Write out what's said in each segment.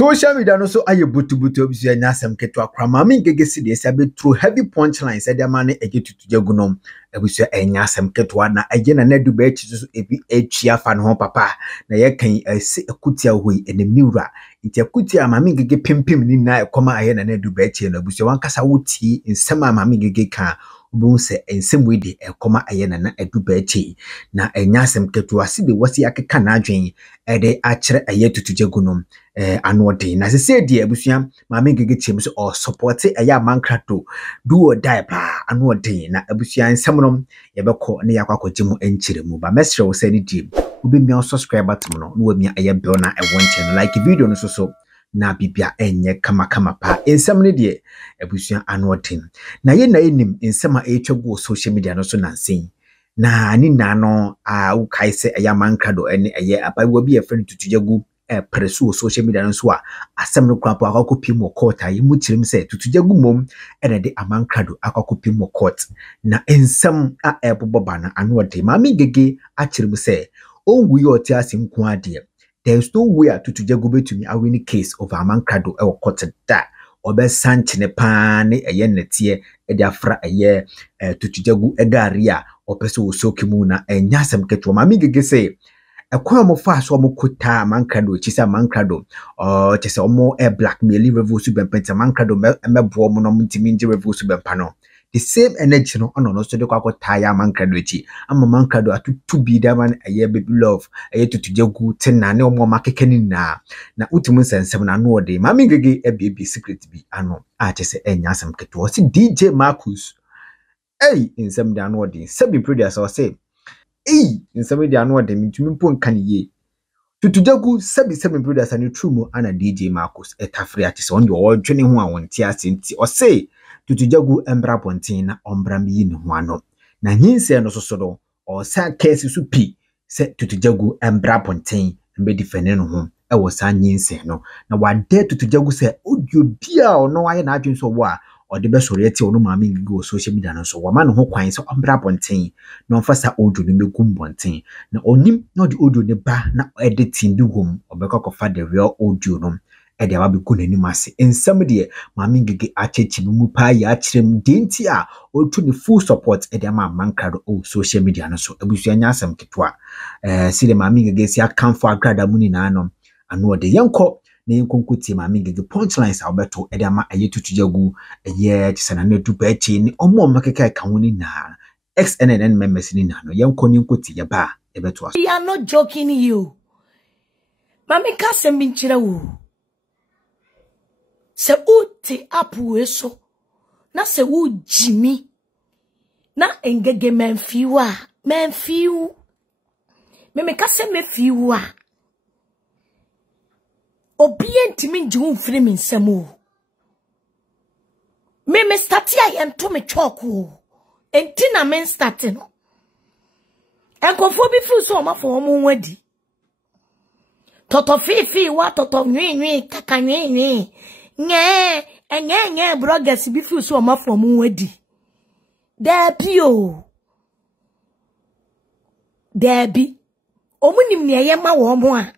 Social media no so aye butu obisi anya asem keto akra mama ngege si de sabe through heavy punchlines e de ma ne ege tutujagunom obisi anya asem keto na ege na nadu ba echi so ebi etwia fa no ho papa na ye kan ese ekutia hoi enem niwra nti ekutia mama ngege pimpim ni na ekoma aye na nadu ba echi na obisi wankasa wuti nsem mama ngege ka obo se ensem we de ekoma aye na edu ba echi na anya asem keto ase de wasi akeka na adwen e de akere aye tutujagunom anode na se die abusua maame ngege chim so or support eya mankrato do or die pa anode na abusua nsamnom ye beko ne yakwakogimu enchiremu ba mesre wo se ni die obi mi subscribe button no wo mi aye bell na e won channel like video no so na bibia enye kama pa ensam ne die abusua anode na ye na enim ensama etwago social media no so nansen na ni nano wo kai se eya mankrado ene eye abawo bi e friend tutujagu presu social media no so a asem no kwapo akwakopi mo court ayi mu chirim se tutujagu mom ene de amankrado akwakopi mo court na ensam a eboboba na anode mama ngege a chirim se onwu ye oti asim ku ade there is no way tutujagu betumi a win case of amankrado e court da obesanchine pa ne eye netie e de afra eye tutujagu edare a opese wo sokimu na enya asem keto mama ngege se ekwa mo fa so mo kuta mankrado chisa mankrado chisa omo blackmail reverse bempenta mankrado mebo mo no ntimi nje reverse bempa no the same energy no ono no so de kwa taya mankrado chi ama mankrado atutu bi da man aye baby love aye tutujagu tenane omo makekani na utimu sensem na no de mama ngege ebi secret bi ano a chese enya asem keto si DJ Marcus insem da no de sabi producer say nsem dia no de mitumi mpo nkan ye tutujagu sabi brothers and true mo ana DJ Marcus etafre ati se onde o dwene ho a wonte ase nti o se tutujagu embra pontin na ombra mi ne ho ano na nyinse no soso do o sa case su pi se tutujagu embra pontin mbe defend no ho e wo sa nyinse no na wade tutujagu se odio bia ono aye na adwen so wo a ode be sori eti onu maame ngige social media no so wama no ho kwan so ombra bonten na onfasa audio no megum bonten na onim na ode audio ne ba na editing bi wom obekọkọfa the real audio no e de ababeku nanim ase ensam de maame ngige achechi mu pa ya akirem denti a otu ne full support e de ama mankrado o social media no so abusua nya asem ketwa sile maame ngige si akanfo agrada mu ni na anom ano de yenko na yenkonkuti maame ngige punchlines abeto e de ama aye tutujagu eye tisana na du bachi ni omo makeka ka woni na XNN members ni na no yenkonkuti ye ba e beto aso. We are not joking you. Maame ka sem binchira wo. Se uti apu eso na se u jimi na engege menfiwa menfiu me ka se mefiwa obie ntimi nju mfiri mi nsemo me start ya ento me choku enti na me start no enkofo bi fu so ma fo mo wadi toto fifi wa toto nwi kaka nwi nye bloggers bi fu so ma fo mo wadi debi omunim ne ye ma wo mo a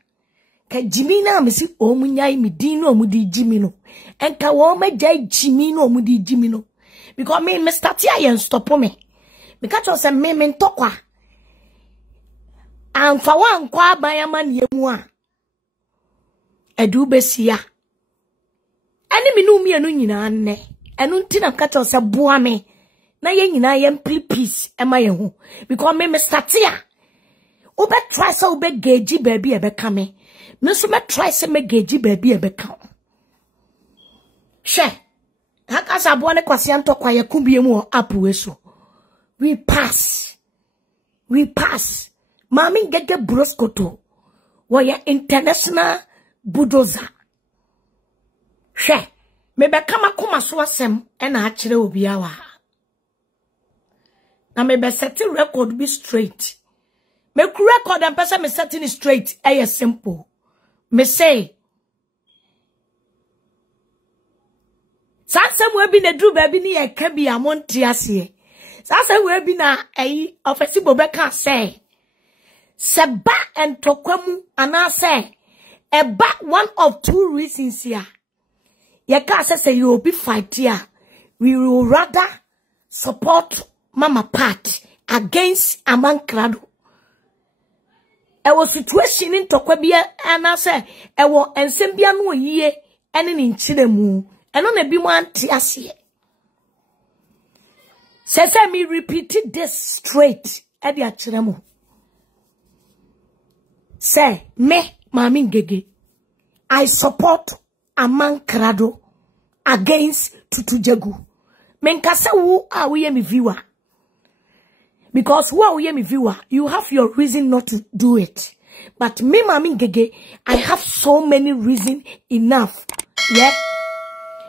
ka jimi na mesi omunyai mi din no omudi jimi no enka wo ma jai jimi no omudi jimi no because me start ya stop me because o se me ntokwa amfa wa nkwa abaya ma ne mu a edu besia ani mi no mi anu nyina nne enu ntina kata o se boa me na ye nyina ye peace e ma ye ho because me start ya ube try so ube geji baby ebe kame Miss me try se me geji baby ebe ka. She. Haka sabuane kwa sianto kwa ye kumbie mu apu eso. We pass. Mami ngege broskoto. Waya international bulldozer. She. Mebe kama kuma swasem ena achire obiawa. Na mebe seti record be straight. Me record and person me setting it straight. Aye simple. Me say Sasa we bi na dru baby ni e ka bi amonti ase. Sasa we bi na ayi office bobeka say. Seba entokwamu ana say About one of two reasons here. You can't say you will be fight here. We will rather support Mama Pat against Amankrado. I was situation in Tokwabia and I said, I was and Sembia no ye and in Chilemu and on a B1 Tiasie. Says me repeated this straight at the Chilemu. Say, me, Mami Ngege, I support Amankrado against Tutu Jegu. Menkasa who are we me viewer? Because who are we me viewer? You have your reason not to do it. But me, Mami Ngege, I have so many reasons enough. Yeah?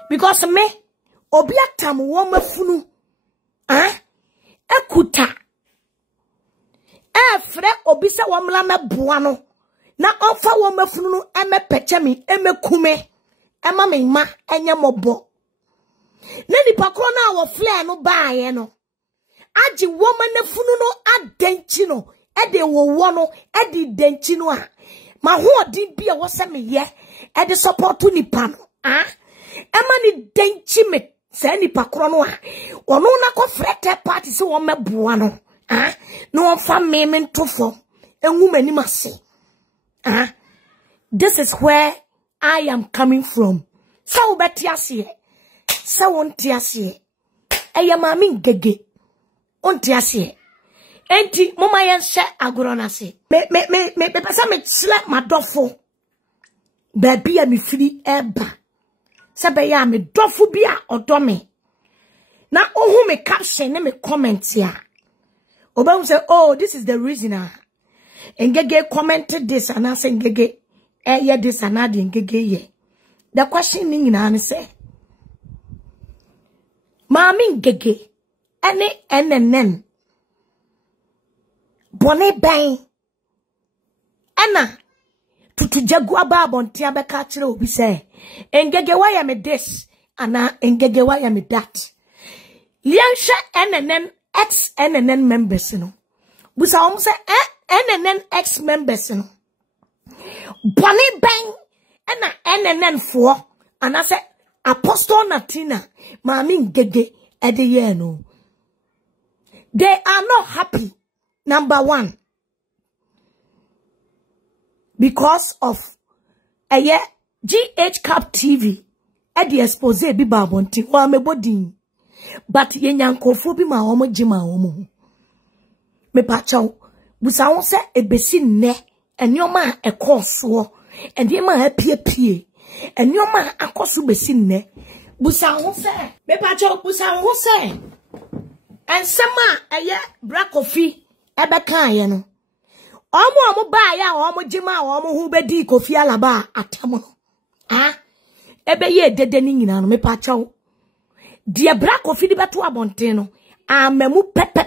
Because me, obiatam woma funu. Ekuta. Efre obisa wamla me buano. Na ofa woma funu eme pechemi, eme kume. Ema me ma, enye mobo. Neni pakro na wo flare no baaye no. Aji woman ne funu no adenchi no. Ede wo wono, edi denchi no a. Ma ho di bia wo se me ye. Ede support nipa no. Ema ni denchi me. Se ni pakro no a. Ono na ko frete party se wo meboa no. No fa me to form. Enwu mani mase. This is where I am coming from. So betiasie. So wontiasie. Eya Mami Ngege. Ontiasie. Enti mama yen she agorona se. Me pesa me chile madofo. Baby ya mi firi eba. Sebe ya me dofo bia odome. Na ohu me caption ne me comment ya. Oba say, oh, this is the reason. Ngege commented this and I say Ngege yeah this and that Ngege ye. The question ni na say Mami Ngege ene NNN bone ben ena Tutu Jegu aba abonti abeka kire obi say Ngege why am this ana Ngege why am that. Liansha NNN ex NNN members no. Busa say NNN ex members no. Bone ben ena NNN for and I say Apostle Natina Mami Ngege ede ye no. They are not happy. Number one, because of a year GH Cap TV at the expose bi babonti wa mebodin. But ye nyankofo bi ma omo jima omo. Me pacho busa won se ebesi nne enyoma ekoso enyoma apie enyoma akoso besi nne busa won se me pacho busa won se ensema eye black coffee ebeka ye no omo ba ya omo jima omo hu bedi kofi alaba atamo no ebe ye dede ni nyina no me pacho die black coffee di beto abonten no amemu pepe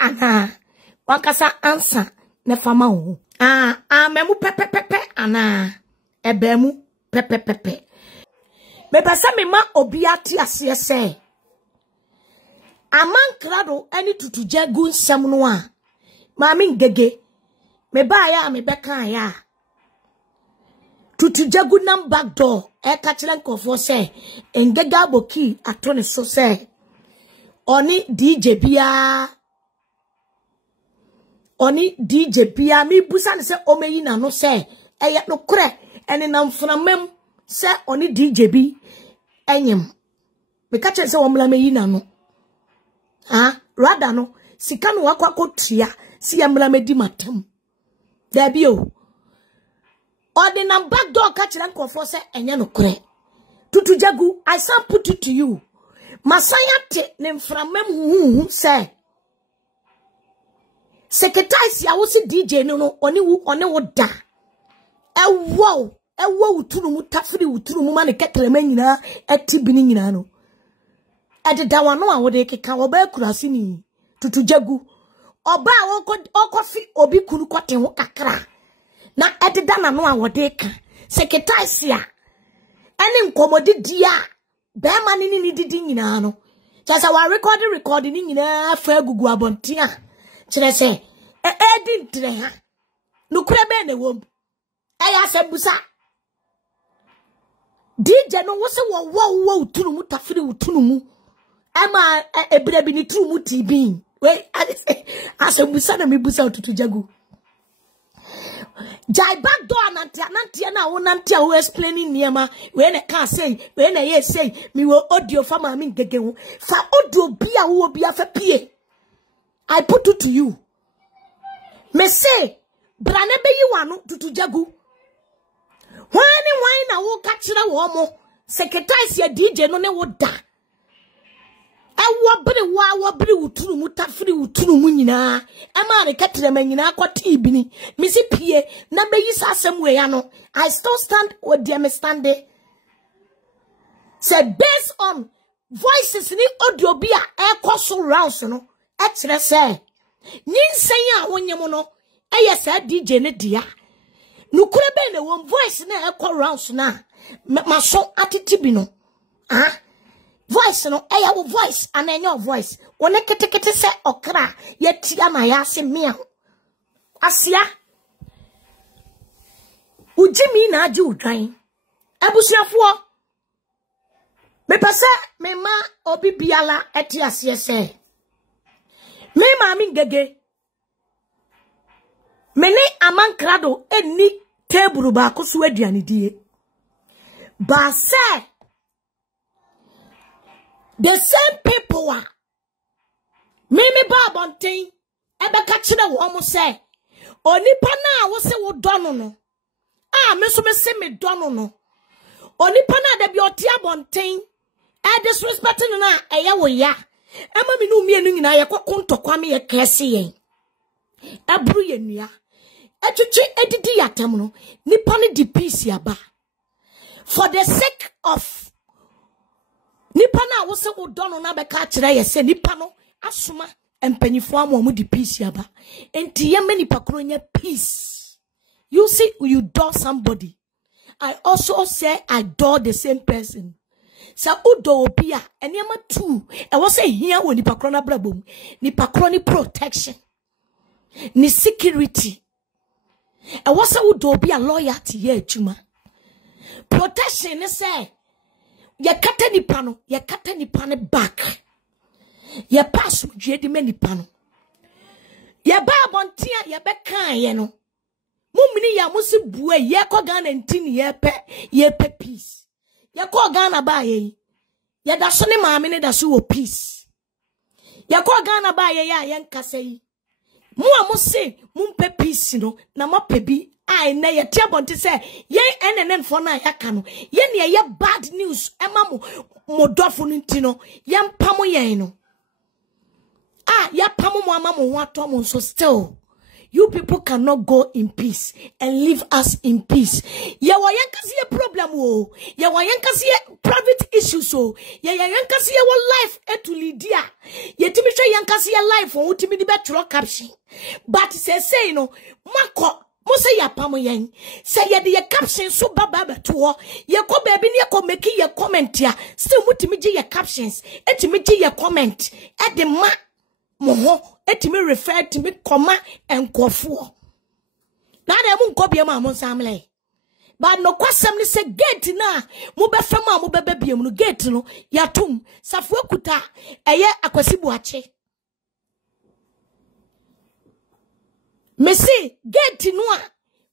ana wakasa answer ne fama ho amemu pepe ana ebemu pepe me pesa me ma obi ati ase se Amankrado any Tutu Jegu nsem no a Mami Ngege me ba ya me beka ya Tutu Jegu nam back door e ka kire nkofo se Ngege aboki atone so se oni DJ bia mi busa ne se omeyi na no se eye no kure ene na mframam se oni DJ bi enyem me ka kire se wo mla meyi na no rather no sika no wakwa kotua si yamla medi matam da bio ordinary back door ka kire nkofo se enye no kure Tutu Jegu I shall put it to you masaya te ne mframam hu se secretary ya wo se DJ no oni wo da ewo utunu mu tafiri utunu mu ma ne ketrema nyina atibi ni nyina no ededa wano a wo de keka wo ba kurasi ni Tutu Jegu oba okofi obi kunu kote ho kakra na ededa na no a wo de ka secretary ya ene nkomodi dia be ma ni didi nyina no chasa wa record ni nyina fa gugu abontia kire se edi ntre ha nukure be na wom Eya se busa. DJ no wo se wo utunu mu tafiri utunu mu. Ema ebrebi ni tru mu tibi. We ase busa na me busa otutu jagu. Jai back door nantia na wo nantia wo explaining niema we na can say we na ye say me wo audio fa ma me gege wo fa audio bia wo bia fa pie. I put it to you. Me say brane be yi wanu tutu jagu. Why na wo ka kire wo mo secretary se DJ no ne wo da. Ewo bere wutunu mu tafiri wutunu mu nyina ema ne katire ma nyina kwati ibini misi pie na be yi sasem we ya no I still stand with them standing. Say based on voices ni audio bi a ekoso rounds no e kire say nyinsen a wonyem no eye sa DJ ne dia nukure be ne won voice na ekọ rounds na maso atitibi no voice no eya wo voice and your voice one kete se okra ye tia na ya se mia asia ujimi na agi udwan abusuafo me pese me ma obi biala eti asie se me ma mi gege me ne amankrado eni table ba ko so aduane die ba se the same people are Mimi Babontin Ebeka China woman say Onipa na wo se wo dono no me so me se me dono no Onipa na de bi otia bonten disrespecting na eya wo ya ema me no mienu nyina ye kokontokwa me ye kese yen abru ye nua etwetwe edidi yatam no nipa ne di peace aba for the sake of nipa na wo se wo dono na beka kire ye se nipa no asoma empanyifo amu di peace aba enti ye many pakronya peace. You see, you do somebody. I also say I do the same person. So udo obia enyama too e wo say here wo nipa krona brabom nipa kroni protection ni security e wo say udo obia loyalty ye adwuma protection ne say ye kata nipa no back ye pass dwe di nipa no ye ba abontia ye be kan ye no mumini ya musi bue ye ko Ghana ntini ye pe peace ye ko Ghana ba ye da so ne maame ne da so wo peace ye ko Ghana ba ye ya ye nkasa yi mu amusi mumpe peace no na mape bi ai na ye tiabonti say ye enen fo na yaka no ye ne ye bad news ema mo dofo no ntino ye mpamo ye no ya pamo mo ama mo wato mo so still you people cannot go in peace and leave us in peace. Ya wayankasi ye problem wo. Ya wayankasi ye private issues wo. Ya yankasi ye wo life etu lidia. Ye timisha yankasi ye life wo utimi di betro caption. But say no mako mo say ya pamo yen. Say ye di ye caption so baba beto. Ye ko baby ni ye ko make ye comment ya. Still mutimi ji ye captions. Etimi ji ye comment. E de ma moho etimi refer to me koma enkofuo na dem nko bia ma mo samle ba no kwasam ni se gate na mo be fam a mo be biem no gate no yatum safu akuta eye akwasibu ache mesi gate no a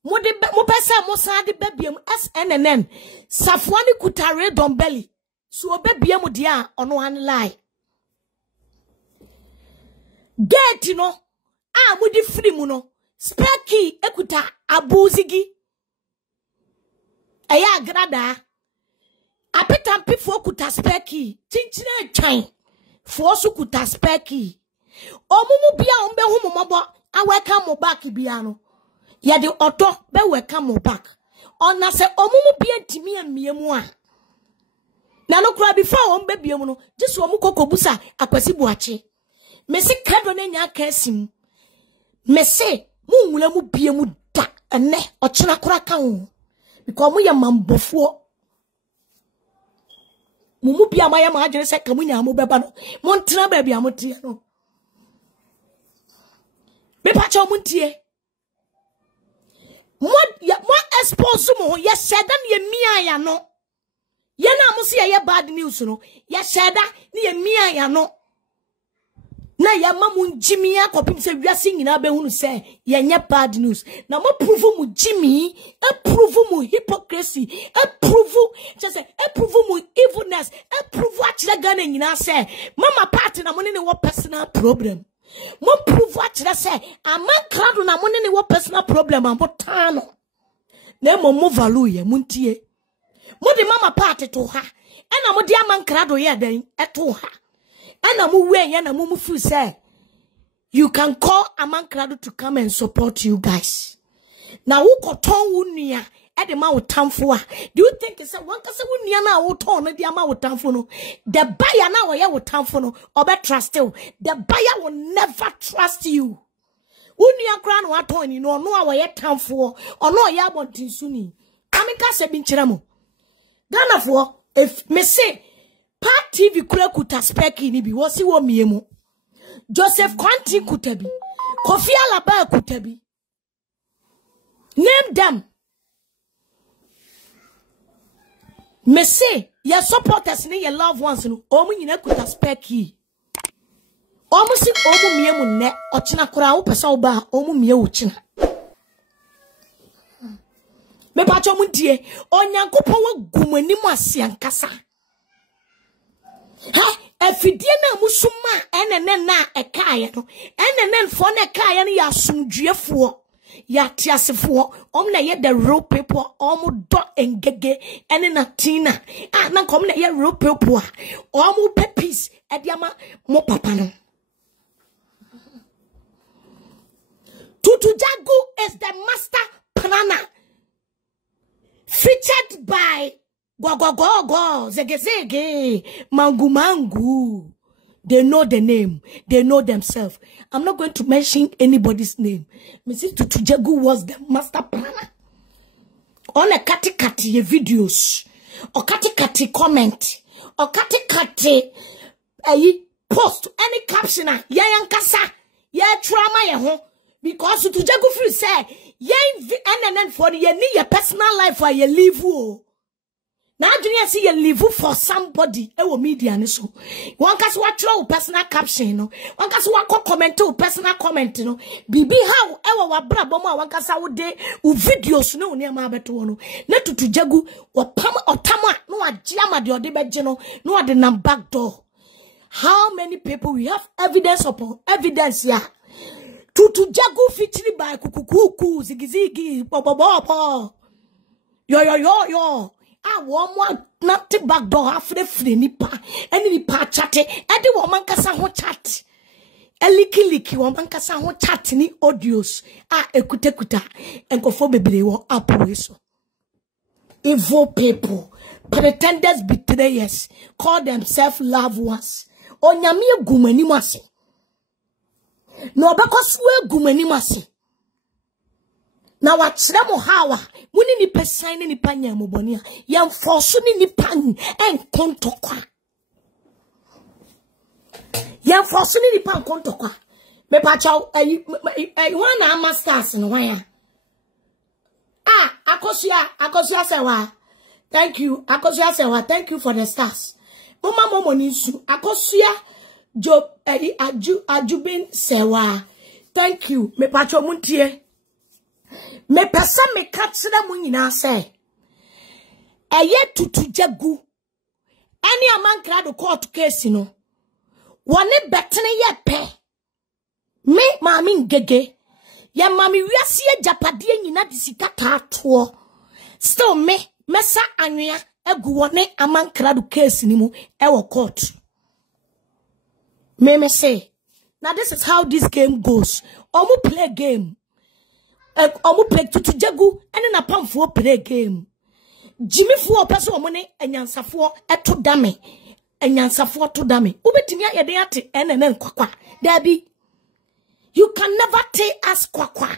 mo de mo pesa mo sa de biem SNNN safu ani kuta redon belly so obebiem dia ono an lie gate no mudi free mu no spare key ekuta abuzigi eya agrada apita mpifo kuta spare key chinchine twan fo so kuta spare key omumu bia ombe hu momobo aweka mo back bia no ye de oto be weka mo back ona se omumu bia ntimi amiemu a na no kura before ombe biemu no jiso omu kokobusa akwasi buache mesi kado ne nya kasim mesi mu nwula mu bie mu da ene ochena kura kan because mu ya mambofuo mu bia ma ya ma adwene se kamu nya mu beba no mo ntena ba bia mo tie no me pa cha mu tie What expose mo ya sheda ni emia ya no. Ye na mo se ye bad news no. Ya sheda ni emia ya no. Na ya mamu Jimmy akopim se wiase nyina be hunu se ye nye bad news. Na mo prove mu Jimmy, e prove mu hypocrisy, e prove just e prove mu evilness, e prove akire Ghana nyina se mama party na mo ne wo personal problem. Mo prove akire se amankrado na mo ne wo personal problem ambotano. Na mo value ye muntie. Mo de mama party to ha. E na mo de amankrado ye den e to ha. And I'm say you can call Amankrado to come and support you guys. Now who koton unia at the mouth tamfua? Do you think it's a one case unia na oton the amount tamfono? The buyer now ya would tamfono or bet trust you. The buyer will never trust you. Unia crown waton you know no yet tamfo or no ya want suni. Amika se binchiramo. Ghana for if me say Part TV kura kuta speki ni bi wasi wo miemu. Joseph Kwanti kutabi. Kofi Alaba kutabi. Name them. Me say your supporters ni your loved ones no omu nyina kuta speki. Omu si omu miemu ne ochina kura wo pesa oba omu mie wo china. Me pa cho mu die onyankopon wa gumani mu asiankasa. Ha efidie na musuma enenen na ekaye no enenen fo na ekaye no ya sumduefo ya tiasefo na ye the real people do engege ene na tina na kom na ye real people pepis ediama mo papa no. Tutu Jagu is the master planner featured by Go, zege, mangu. They know the name. They know themselves. I'm not going to mention anybody's name. Mrs. Tutu Jagu was the master planner. On a kati videos. Or kati comment. Or kati post. Any caption. Yankasa. Trauma ya because Tutu Jagu free say, and for your personal life for your live. Now, you see you live for somebody. Ewo media ni so. One case what throw personal caption no. One case what comment to personal comment no. Bibi how ewo wa bra bomo one case wo de u videos no ni ama beto no. Na Tutu Jagu wa pam otama no agiama de ode beje no no ade na back door. How many people we have evidence upon evidence here? Tutu Jagu featured by kukukuku zigizigi po. Yo. I want not to back door half the free nipa any nipa chat edi woman kasa ho chat eliki woman kasa ho chat ni audios ekuta enkofo bebre wo app so evil people pretenders betrayers call themselves loved ones onyame egumani mase no obekoso egumani mase na wachire mo hawa muni ni pesan ni panya mo boni a yam forso ni pan en kontokwa yam forso ni pan kontokwa me pa chaw one na masters no wan akosia sewa thank you akosia sewa thank you for the stars mama momo ni su akosia job ajubin sewa thank you me pa chaw muntie me pesa me katsira mu nyina say eye Tutu Jagu ani Amankrado court case no wone betene ye pe me maami ngege ya mami wiase japade nyina disika tato still me mesa anwea egu wone Amankrado case ni mu ewo court me say now this is how this game goes omu play game omu play Tutu Jagu ene na pamfo play game Jimmy fo person omo ne anyansafo eto dame anyansafo to dame ubetimi ayede ate ene na kwakwa dabi you can never take us kwakwa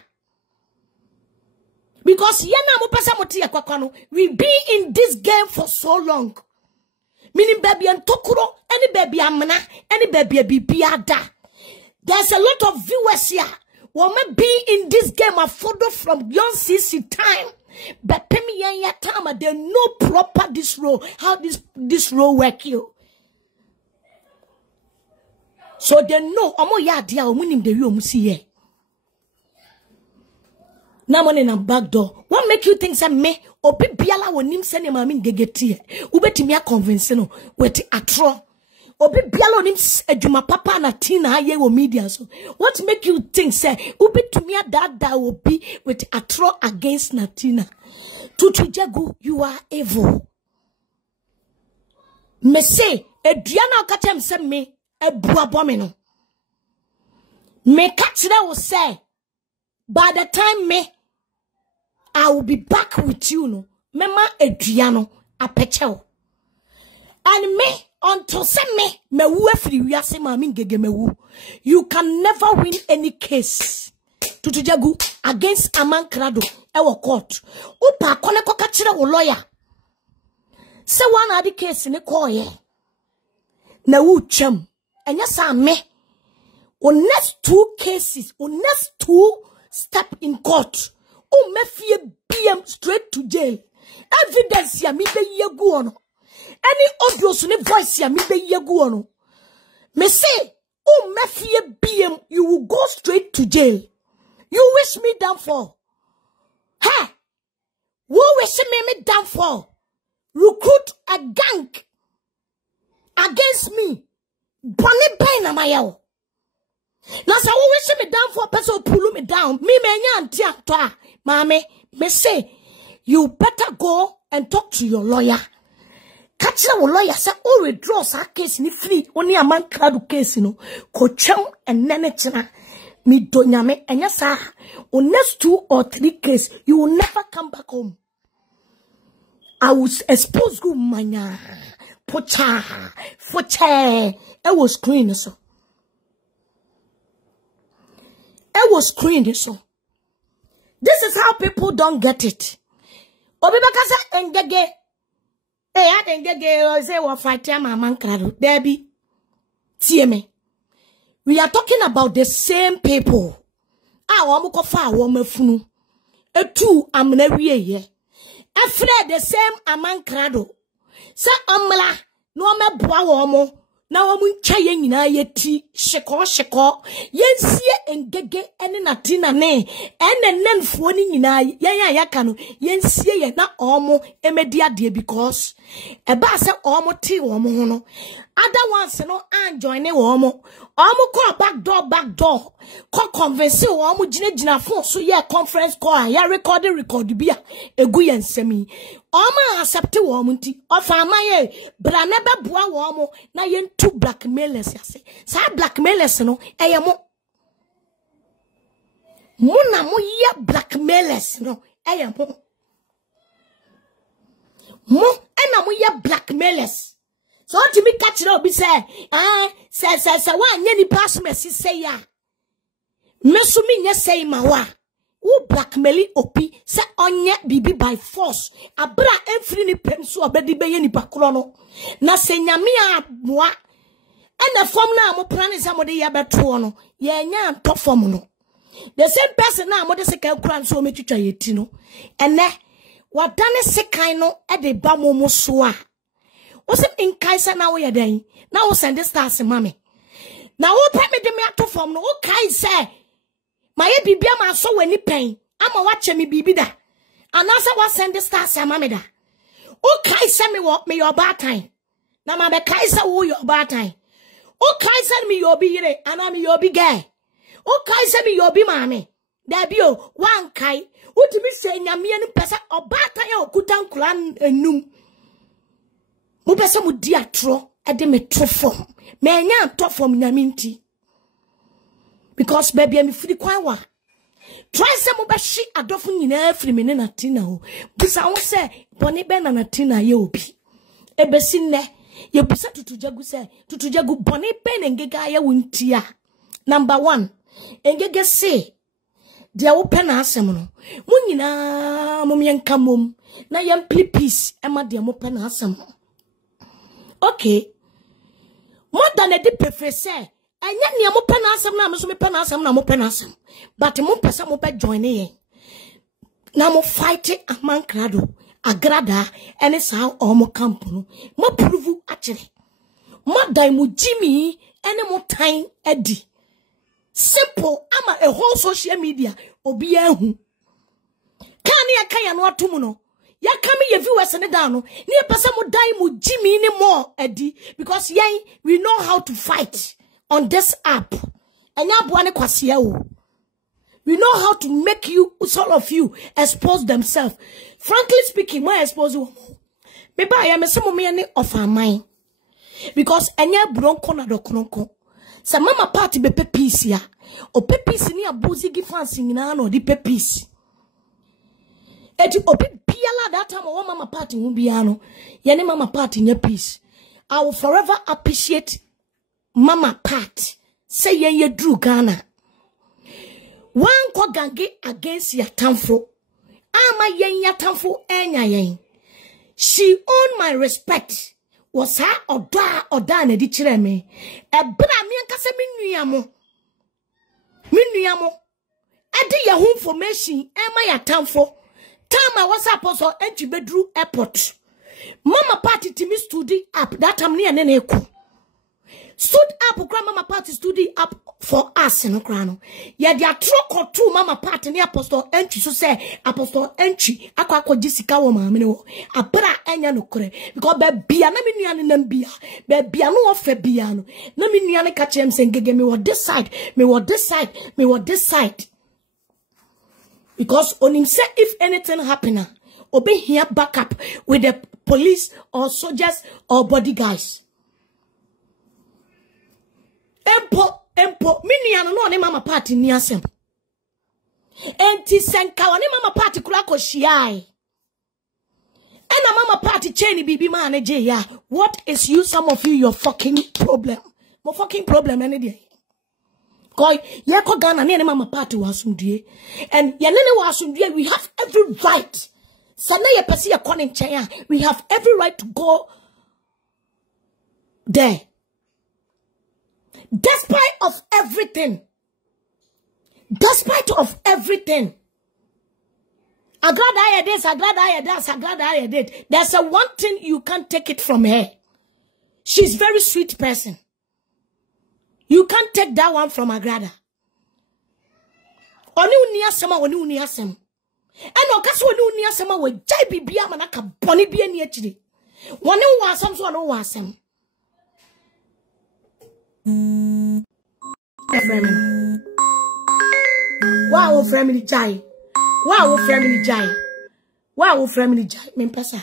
because yena mo pesa moti ya kwakwa no we be in this game for so long meaning baby and tokuro any baby amna any baby bibiada there's a lot of viewers here Woman be in this game I follow from young CC time. But pay me ya time they know proper this role. How this role work you. So they know omo ya dia omunim de wi omusi ye. Na money na back door. What make you think say me obi biala wonim se ne mami ngegeti e. Ubetimi a convince no weti atro. Obi biala wonim adwuma papa na tina aye wo media so. What make you think say ubetumi a dada obi with atro against Natina? Tutu Jegu, you are evil. Me say eduana okatem se me ebuabomino. Me kachira will say by the time me I will be back with you no. Mema eduano apecheo. And me until say me wu afri wiase ma mi ngege mewu. You can never win any case. Tutu Jegu against Amankrado ewo court. Upa kone ko kachira wo lawyer. Se one adi case ni call ye. Na wu chem. Enya sa me. On next 2 cases, on next 2 step in court. O me fie BM straight to jail. Evidence ya mi be yegu ono. Any audio so ne voice ya mi be yegu ono. Me say, o me fie BM, you will go straight to jail. You wish me downfall. Hey, who wish me downfall? Recruit a gang against me. Bonnie pain am I yell. Now, so who wish me downfall? Person pull me down. Me me nyantia toa. Mame, me say, you better go and talk to your lawyer. Catch the lawyer say, oh, withdraw sa case ni free. Only a man crowd case, you know. Coacham and nenechina. Me donyame and yes, sir. On next 2 or 3 cases, you will never come back home. I will expose you, manya. Pocha, foche. I was screened so. I was screened so. This is how people don't get it. Obibakasa engege. I engege say what fight my man crowd. Debbie. See me. We are talking about the same people. Wamuko fa wamefunu. Etu amnewie ye. Afre the same Amankrado. Sa amla no me boa wamo. Na wamu ncha ye nyina ye ti sheko. Yensie engege ene Natina ne. Ene nenfo ni nyina ye yaka no. Yensie ye na omo emedia de because eba se omo ti womo ho no. Other ones no and join womo. Omo call back door. Call convince womo jina phone so ye conference call ya record bia egu ye nsemi. Omo accept womo nti ofa amaye bra nebe boa womo na ye two blackmailers yase. Sa blackmailers no eye mo na mo ye blackmailers no eye mo ena mo ye blackmailers. So to me catch it up, be say, say, one yenny pass messy say ya. Mesumi nye say mawa. Who blackmail opi, say on yet bibi by force. Abra enfri ni pensu abedi be yeni pakrono. Na se nyamia mwa. And the form na mo plan is somebody ya betrono. Ye nya top form no. The same person na mo de se kran so me twitwa yeti no. Ene wadane se kan no e de ba mo mo so a. What's it in Kaisa now? We are there. Now send the stars, mommy. Now, what pay me the me to form no Kaisa? My baby, am so any pain. I'm a watching me, baby. Da. And also, what send the stars, mammy? Da. Oh, Kaisa me walk me your bad time. Now, my Kaisa, who your bad time. Oh, Kaisa me your be here, and I'm your big guy. Oh, Kaisa me your be mammy. There be one Kai. What to be saying, Yami and Pesa or bad time or Kutan Kulan and Noom. Mubesa mu diatro ede me to form me nya to form nyaminti because baby me firi kwan wa try say mubeshi adofo nyina afiri me na Tina ho bisa wo say boni be na Tina ye obi ebesi ne ye bisa tutujagu say tutujagu boni be na ngega ye wontia. Number 1 engege say dia wo pe na asem no mu nyina mum yenka mom na yem peace e ma dia mo pe na asem. Okay. More than a deep professor, enya ne mo pɛ na asɛm na me so me pɛ na asɛm na mo pɛ na asɛm but mo pɛ sɛ mo pɛ join ye na mo fight amankrado agrada ene saa o mo camp no mo prove akire mo dai mo Jimmy ene mo tan edi simple ama a whole social media obi ahu kan ya kan ya no atom no ya come ye viewers ne down no ne pesa mo dai mo Jimmy ni more edi because yen we know how to fight on this app enya boa ne kwase o. We know how to make you, some of you, expose themselves. Frankly speaking, my expose you. Maybe I am a some of our mind. Because anya bronco na do kronko. Sa mama party be peace ya. O peace ni abuzi gifansi na no di peace. Eti obi piala that time o mama party hu biano. Yene mama party nya peace. I will forever appreciate mama party. Say ye drew Ghana. One kwa gange against ya tamfo. Ama yen ya tamfo enya yen. She owned my respect. Was her oda na di chire me. Ebra mi ankase me nuamo. Edi ya hu information ema ya tamfo. Time was apostle entry bedroom airport. Mama party timi studi up that time near nene stood up mama party studi up for us in Ukraine. Yeah, they are truck or two mama party near apostle entry. So say apostle entry. Aqua Jessica woman, a bra enya no kore. Because be na minian in Nambia, be no of Fabiano. No minian catch him saying, give me what this side, me what this side, me what this side. Because on him say if anything happen, obey here backup with the police or soldiers or bodyguards. Empo, mini no ne mama party ni asem. Enti senka ne mama party kula ko shiai. Ena mama party chain bibi ma na je ya. What is you some of you your fucking problem? Mo fucking problem any day. Koi ye ko Ghana ne mama party wasundue. And ye ne wasundue we have every right. Sana ye pese ye konin chen we have every right to go there. Despite of everything. I'm glad I did. There's a one thing you can't take it from her. She's very sweet person. You can't take that one from Agrada. Oni uni asema. Eno kasi oni uni asema we jai bibia manaka boni bia ni echidi. Wani wasam so wani wasam. Wow, family jai. Me pesa.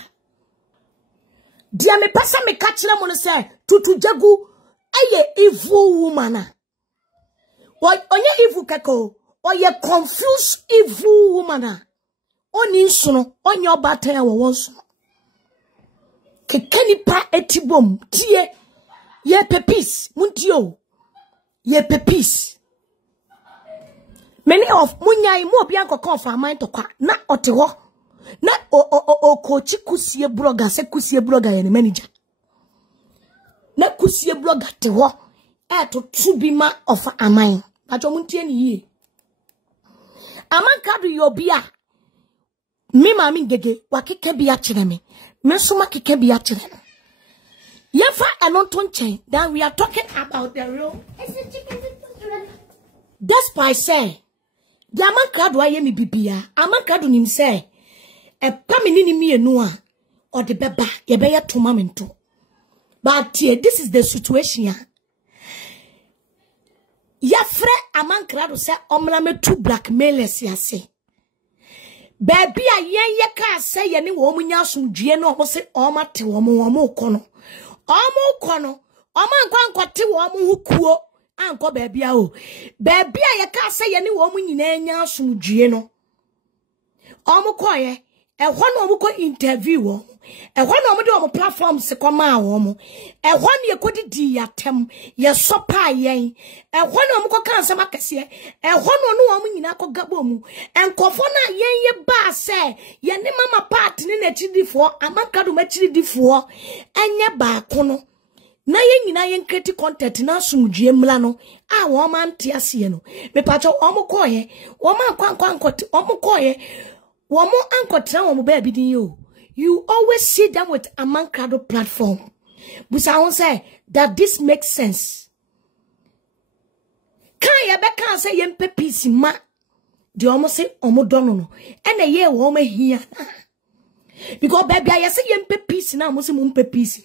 Dia me pesa me kachira mo no say tutu jagu eye evil woman. Onye evil keko. Oye confused evil woman. Oni nsuno onye obatan wo wonsuno. Kekani pa etibom tie. Ye pepis, muntio. Ye pepis. Many of munyai mo bianco call for mind to kwa na otewo. Na o kochi kusie blogger se kusie blogger ye manager. Na kusie blogger tewo. To tubima of a mine. But muntie ni ye. Amankadu yobia. Me mami gege wakike biya chireme. Me suma kike biya chireme. Yefa anonton chain. Then we are talking about the real. Despite say, the amankadu aye mi bibia. Amankadu nim say, e pamini ni mi enua or the beba ye beya to mamento. But this is the situation. Yafre amankadu say omlame two blackmailers yase. Baby a yen yeka say ye ni wo munya sumdue no ho se oma te wo mo kono. Omo kono oma nkwankwate wo mo hukuo anko baby a o baby a ye ka say ye ni wo mo nyina nya asomdue no omo koye ehwo na omo ko interview wo ehwo na omo de omo platform se koma wo mo ehwo na ye kodidi yatem ye sopa yen ehwo na omo ko kansa makase ehwo no omo nyina ko gabo mu enkofo na yen ye ba se ye ni mama part ni na chidifo amankado ma chidifo enye ba ko no na yen nyina yen create content na asumdue mla no a wo ma nte ase no me pacho omo koye wo ma kwankwankot omo koye wo mo ankotra wo mo ba bi din yo. You always see them with Amankrado platform. Busa won say that this makes sense. Kan ye be kan say yempe peace ma de omo say omo dono no ene ye wo ma hia. Because baby I say yempe peace na mo say mo mpe peace.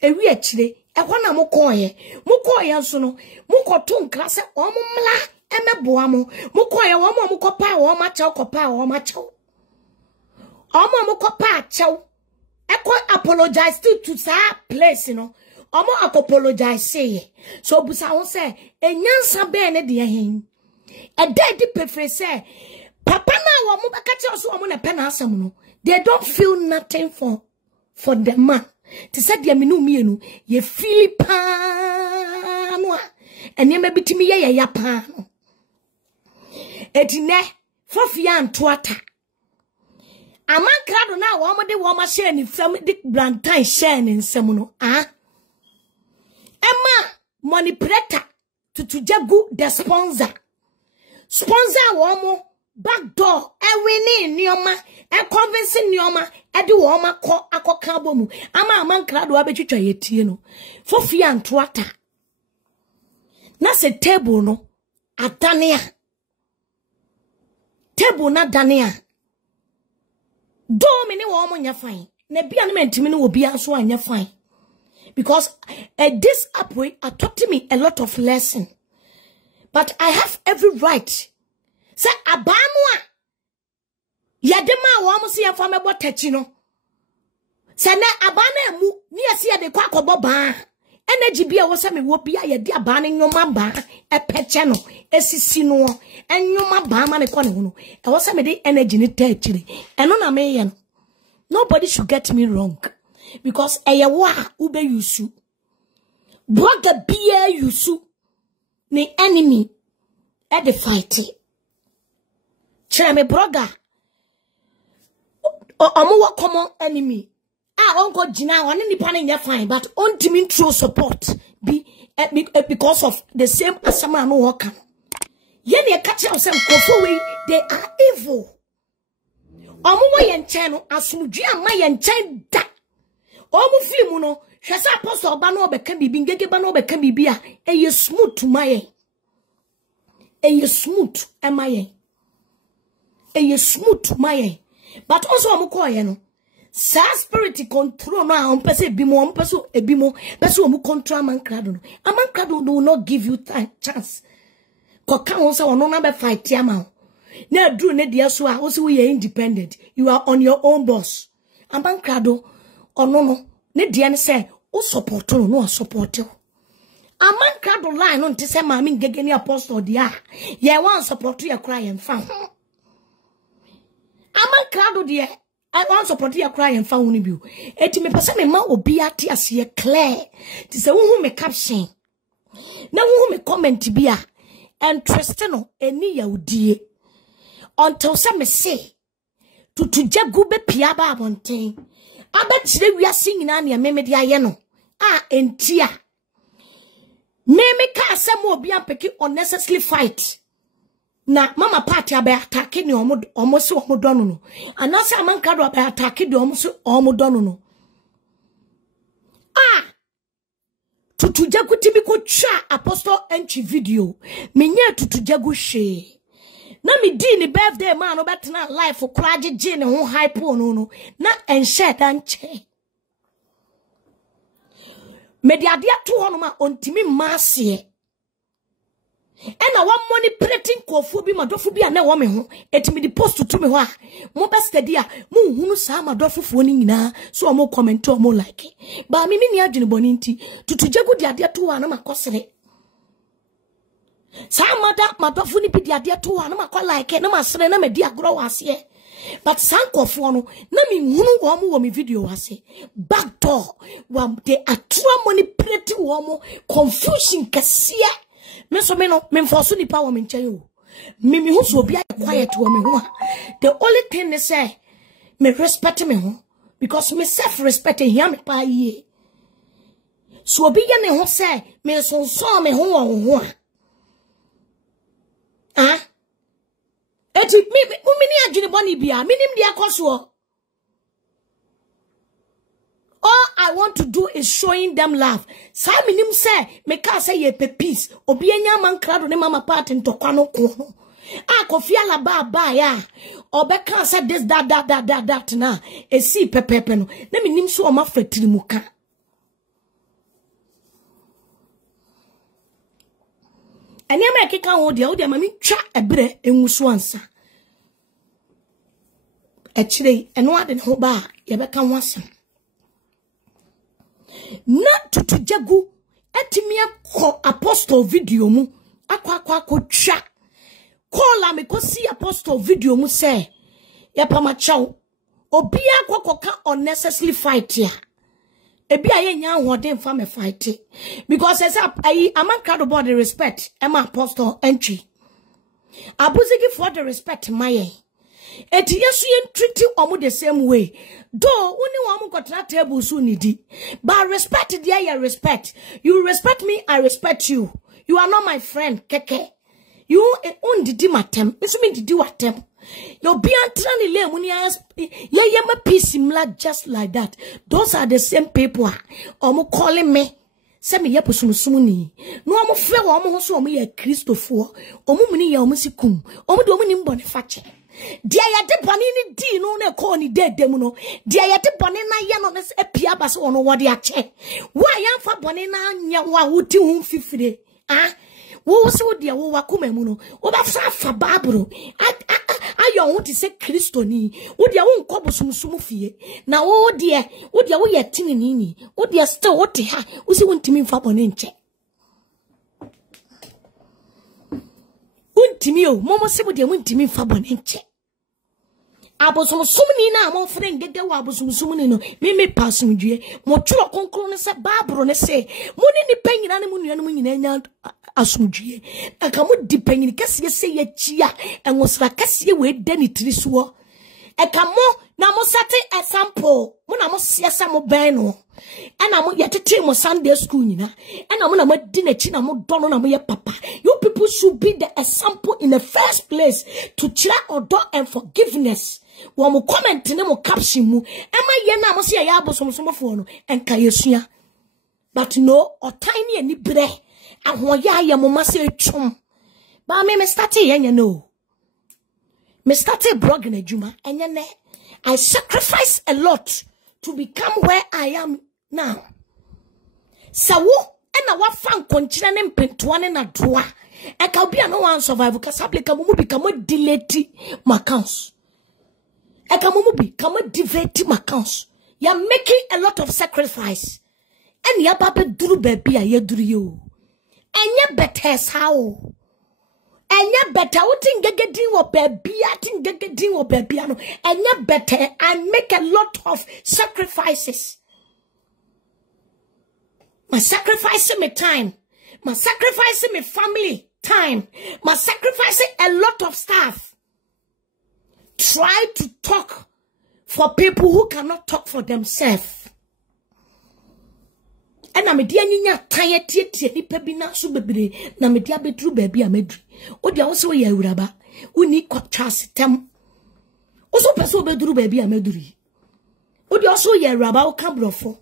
Ewi akire ehwo na mo koye nso no mo koto nkra se omo mla emeboa mo koye wo mo kopa wo ma chaw kopa wo ma chaw omo mo kopa chaw eko apologize to that place omo apologize say so busa won say enyansa be ne de hen e dedi prefer say papa na wo mo beka che so omo na pe na asem no they don't feel nothing for the man. Ti said ya minu mienu ye fili pa no ene ma bitimi ye ya pa no etine fofia antoata Amankrado na wo mo de wo ma share ni fam de brantan share ni nsem no Emma money preta tutujagu the sponsor wo mo backdoor ewini nioma e convince nioma edi wo ma ko akoka bomu ama Amankrado abetwitwa yetie no fofia antoata na se table no adania table na dania do me ni wo mo nya fine na bia na mentimi ni obi aso anya fine because this upway taught me a lot of lesson but I have every right say abanwa yadema wo mo se yemfa mebo tachi no se na abana mu ni ase ye de kwa kobo ba energy bia wo se me wo bia ye de abana nyoma ba epeche no esisi no enyoma ba ma ne ko ne ho no e wo se me de energy ni tachi eno na me ye no nobody should get me wrong because eye wa ube yusu blogger bia yusu ni enemy at the fight chere me blogger omo common enemy onko jina one nipa na nya fine but ontimi true support be because of the same asama no work ye ne catch yourself kofo we they are evil omo wo ye nchen no asumdue ama ye nchen da omo film no hwese apostle oba no obeka bibi ngege ba no obeka bibi a eye smooth maye eye smooth amaye eye smooth maye but also omo koye no sa spirit control no a ompese bimo ompese ebimo pese omo control Amankrado no Amankrado will not give you chance koka won say ono na be fight ama na duru ne dia so a wo se we independent you are on your own boss Amankrado ono no ne dia ne say o support no support you Amankrado line no nte say maami ngege ni apostle dia ye wan support you cry and fan Amankrado dia I want support you cry and fan woni bi eti me pese me ma obi ate ase clear ti say wo me caption na wo me comment bia interest no eni ya udie until say me say tutujagu be pia ba abonten abetire wiase nyina na meme de aye no entia meme ka asem obi ampeki unnecessarily fight na mama party abe attack ni omo se omo dono no anase Amankrado abe attack de omo se omo dono no tutujagu timi ko twa apostle entry video menye tutujagu hwe na me di ni birthday man no betena life for kraje ne ho hype no na enhye dan che me di ade ato ho no ma ontimi maase ena wa money plating kofu bi madofo bi na wo me ho etimi di post to me ho a mo be steady a mo hunu sa madofo ni nyina so mo comment o mo like ba mi ni adwene boni nti tutujagu di ade ato ho na makosere sa madofo ni bi di ade ato ho na makwa like na masere na me di agro wase but sankofo no na mi hunu wo mo mi video wase back door they are too manipulating wo mo confusion kasia me so me no me force ni pa wo me nchen o me hu so obi quiet wo me hu the only thing they say me respect me hu because me self respect him pa ye So obi ye ne ho say me sonson me ho ah eti me ni adwene boni bia minim dia koso. All I want to do is showing them love. Sa minim say me ka say ye pe peace. Obi enya man krado ne mama part ntokwa no ko. Kofi Alaba ya. Obeka say this that na. E si pepepe no. Ne minim so o ma fretiri mu ka. Anya me keka ho de ma mi twa ebre enwuso ansa. Echire eno ade ne ho ba ye beka ho asem. Not to jagu etimia ko apostle video mu akwa twa call me ko see apostle video mu say ya pa ma chaw obi akwa unnecessarily fight ya ebi aye nya hode mfa me fight because as I am crowd about the respect am apostle entry abuzigi for the respect my eti yesu yen treat omo the same way though uni omo kotra table so nidi but respect there you respect you respect me I respect you you are not my friend keke you on didi matem eso me didi watem you be antrani le muni ye ma peace mla just like that. Those are the same people omo calling me se me ye posumsum ni no omo fe omo ho so omo ye Christopher omo muni ye omo sikum omo de omo ni mbone fache. Dia ya de boni ni di no na ko ni dedem no dia ya de boni na ye no na apia ba so ono wode ache wa ya fa boni na nya wa wuti hu fifire ah wo so dia wo wakoma mu no wo ba fa babro ayo wo ti se Kristo ni wo dia wo nko bosumsum fie na wo dia wo ye tinini ni wo dia still wo te ha wo se wo ntimi fa boni nche untimi o momo se wo dia wo ntimi fa boni nche abosumsum ni na mo freng gede wa abosumsum ni no me pasumdue mo tworo konkron ne se babro ne se mo ni panyina ne mo nuanom nyina nya asumdue aka mo di panyini kase se ye chia enwosra kase we dani trisuo eka mo na mo sate example mo na mo siasa mo ben no ana mo yetete mo Sunday school nyina ana mo na mo di na chi na mo dono na mo ye papa. You people should be the example in the first place to try order and forgiveness. Wo mo comment ne mo caption mu ema ye na mo se ya abosomsomfo no enka yesua but no o tiny ani bre ahoya ye mo mase etwom ba me start ye no me started blogging a juma and I sacrificed a lot to become where I am now. So and I want fan continue pentuane na doa. I can be no one survive because I become a delete my accounts. I can become a devate my accounts. You're making a lot of sacrifice. And ya baby duru baby I do you. And ya better how. Enya better utin gegedin wo baby atin gegedin wo baby ano enya better and make a lot of sacrifices. My sacrificing my time, my sacrificing my family time, my sacrificing a lot of stuff. Try to talk for people who cannot talk for themselves. And I'm a dear ninya tired tea ni pebina so bebre na me dia bedru baby amedru o dia wo so ye awuraba uni kwatras tem o so pese obedru baby amedru o dia so ye awuraba o ka brofo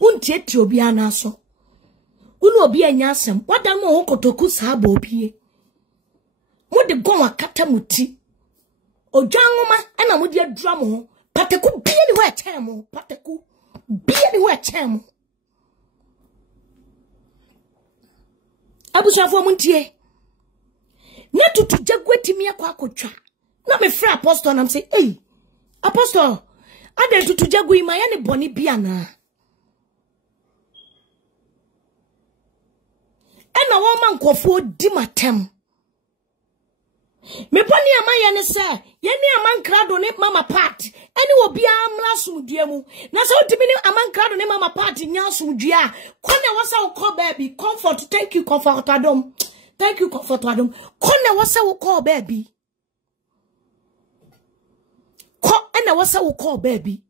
untie ti obi anaso unu obi anya asem wada mo ho kotoku sa ba obi mo de gon akata muti odwanwoma na mo de adura mo ho pateku bie ni ho etemo pateku bie ni ho etemo abusafo muntie na tutu jagwetimi akwa akotwa na me frɛ apostle na say hey apostle ade tutu jagwe ma ya ne boni bia na ena wo ma nkofo di matem me boni ama ya ne se ye ni ama nkrado ne mama part eni obi amla sumdua mu na se otimi ni ama nkrado ne mama part nya sumdua kone wasa wo call baby comfort thank you comfort adom thank you comfort adom kone wasa wo call baby ko ena wasa wo call baby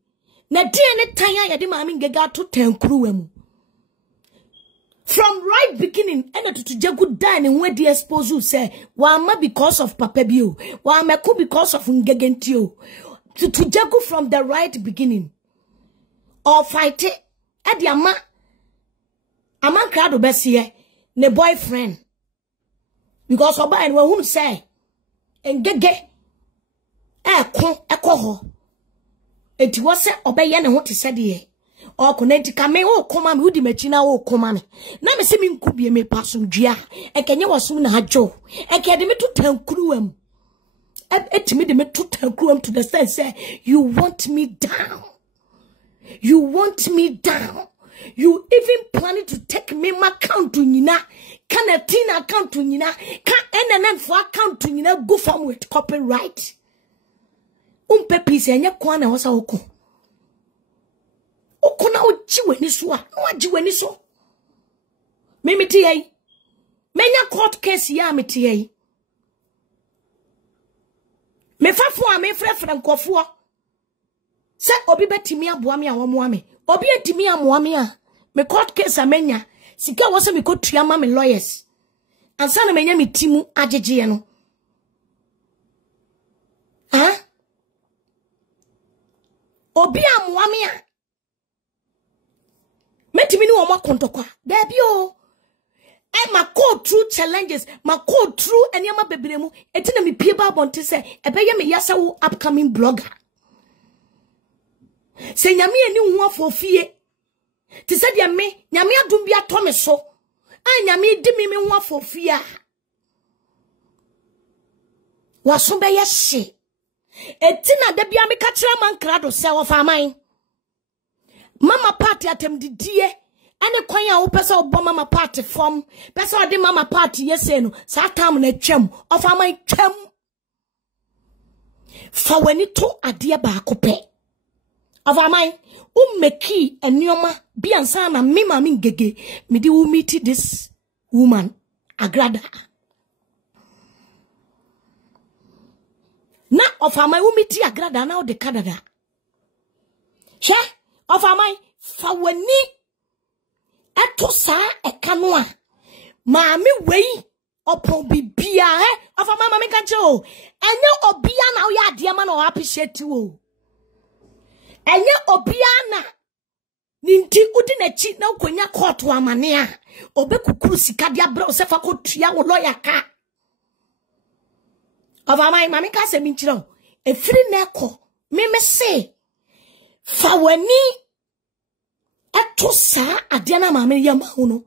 na die ne tan ya de maami ngega to tankuru wa mu From right beginning, and to Jagu dine and where the expose you say, Wama because of Papa Bio, Wamaku because of Ngegentio. To Jagu from the right beginning. Or fight it at the ama crowd Bessie, ne boyfriend. Because Oba and whom say, and Gege, echo. It was said, Obey and what he said here. Or connect kame o koma me udi mechina o koma me na me se me nkubie me pasomdua e kenye wasum na hajo e ke de me to tankruam etimi de me to tankruam to the sense say you want me down, you even planning to take me my account to nyina can a tin account to nyina can NNN for account to nyina go farm with copyright peace enye kwa na wasa oko okona ojiweni so a no ajiweni so me meti yi menya court case ya meti yi me fafo a me frefre nkofo se obi betimi aboa me a wo moa me obi etimi amoa me a me court case amenya sika wo se me kotua ma me lawyers ansa na menya metimu agegeye no ha obi amoa me a metimi ni wo makontokwa there bi o e ma go through challenges ma go through eniama bebremu etina me pie ba bonte se ebeye me yasa wo upcoming blogger se nyame eni hu afofie ti se dia me nyame adum bia to me so a nyame di me hu afofie a waso be yehye etina da bia me ka kire man krado se wo fa man mama party atem didie ane kwan a wo pese obo mama party form pese ode mama party yese no sa tam na twam ofa man twam fa wani to ade ba akope ofa man ummeki enioma bi ansa na me mama ngege me di wo meet this woman agrada na ofa man wo meet agrada na o de kadada she of my fawani eto sa ekano a maami wei opon bibia of my mama kan che o enye obia na wo ya ade ma na o appreciate o enye obia na ninti udi na chi na konya court amane a obekukuru sika dia bra o se fa ko tua wo lawyer ka of my mama ka se mi nchiro efiri na ekọ me say fawani eto sa ade na maame yam huno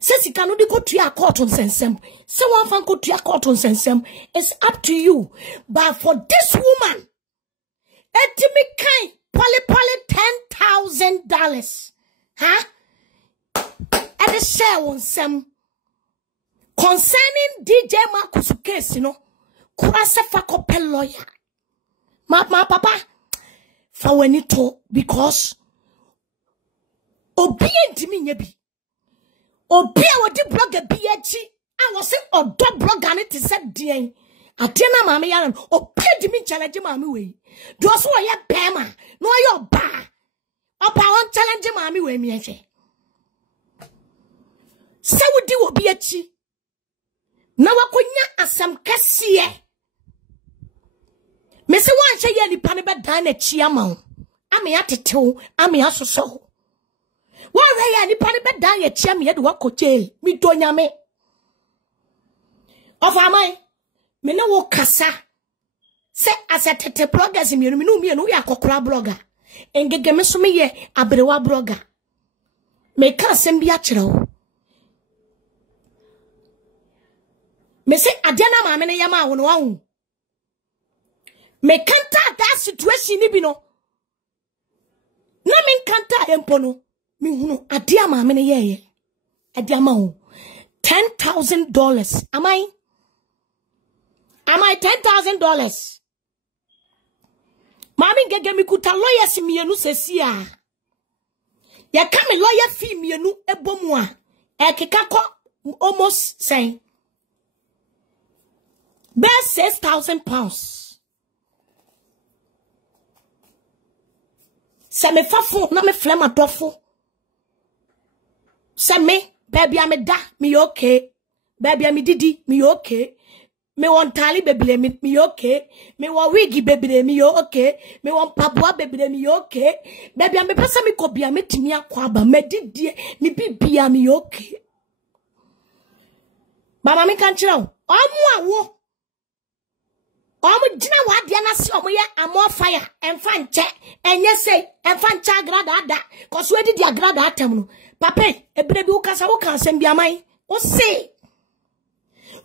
se sika no de kotua court nsensem se wan fan kotua court nsensem it's up to you but for this woman etimi kai pole $10,000 huh at the share on some concerning DJ Marcus case no kurase fa kopel lawyer ma papa fa wani to because obi entimi nya bi obi a wodi blogger bi achi a wo se odo blogger ne te se den ate na maame ya no obi edimi challenge maame we do so wo ye bema no ye oba won challenge maame we mi ehwe se wodi obi achi na wakonya asam kase me se wan hye ye nipa ne be dan na chi ama ame ya tetew ame ya soso wan hye ye nipa ne be dan ya chi ame ya de wakoche mi do nyame of amai me ne wo kasa se asetete bloggers mi no ya kokora blogger engege me so me ye abrewa blogger me ka asem bi a kire wo me se adena ma me ne yama wo no wan me kanta that situation ni bi no na me kanta empo no me hunu ade ama me ne ye ade ama wo $10,000 am I $10,000 mami ngege mi kuta lawyers mienu sesi a ya ka me lawyer fee mienu ebomu a ekeka ko almost saying best £6,000 se me fafo na me flema dofo Say me, baby, I'm a da, me okay. Baby, I'm a didi, me okay. Me want tali baby, me okay. Me want wiggy baby, me okay. Me want papua baby, me okay. Baby, I'm a person me could be a metimia quaba, me didi, me be me okay. Mama, me can't chill. Oh, dina wa dia na se omo ye amo fire enfan che enye sei enfan cha grada da cause we di agrada atem no papa ebere bi ukasa wo kan asem bi aman wo se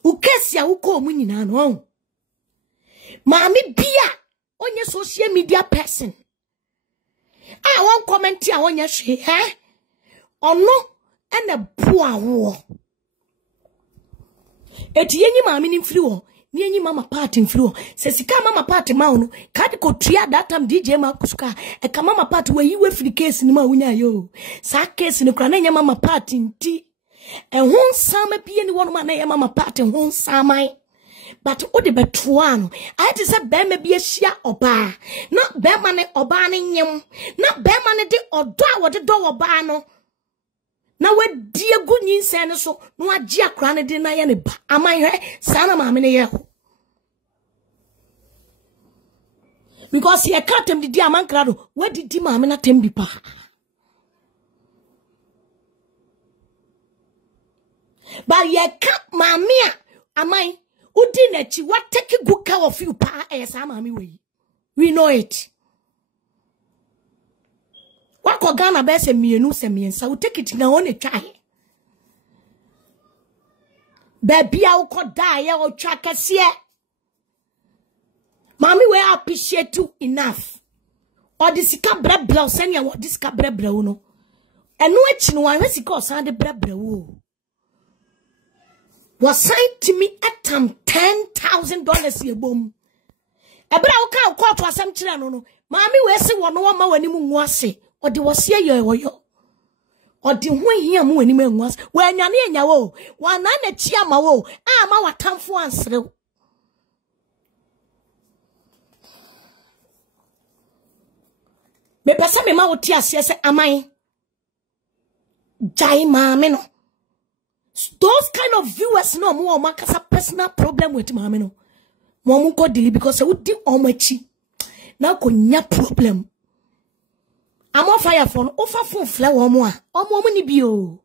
ukesia wo ko mu nyina no maami bia onye social media person won comment a onye hwe ono ene boa wo etiyenyi maami ni mfiri wo ni mama party influo se sika mama party ma ono kadi ko tria that time DJ ma kusuka e ka mama party we yiwe free case ni ma wunya yo sa case ni kra na nya mama party nti e hon sama pie ni wono ma na mama party hon samai but o de betwa no I te se be ma bi ahia oba na be ma ne oba ne nyem na be ma ne de odo a wode do oba no na wadi egu nyinse ne so no agi akra ne de na ye ne ba aman hwe sana ma me ne ye ho because ye katem di aman krado wadi di ma me na tem bi pa ba ye ka ma me aman udi na chi what take good care of you pa sa ma me we know it. Wako Ghana be se mienu se miensa u take it na one twae baby a uko da ye o twa kese mami we appreciate you enough or the sika brebra senya wo the sika brebra no eno echi no wan sika osan de brebra wo was signed to me at $10,000 ye bom ebra wo ka ko to asem kire no no mami we se wo no ma wani mu nwu ase or the was here yo or the when here mu ani man was when nyane enya wo wan na na chia ma wo ma watamfo ansere me pesa me ma wo ti ase se aman jai mame no those kind of viewers no mo makasa personal problem with mame no mo mu ko dili because we di omachi na ko nya problem. I'm on fire phone. Offer phone flower more. Omo ni bio.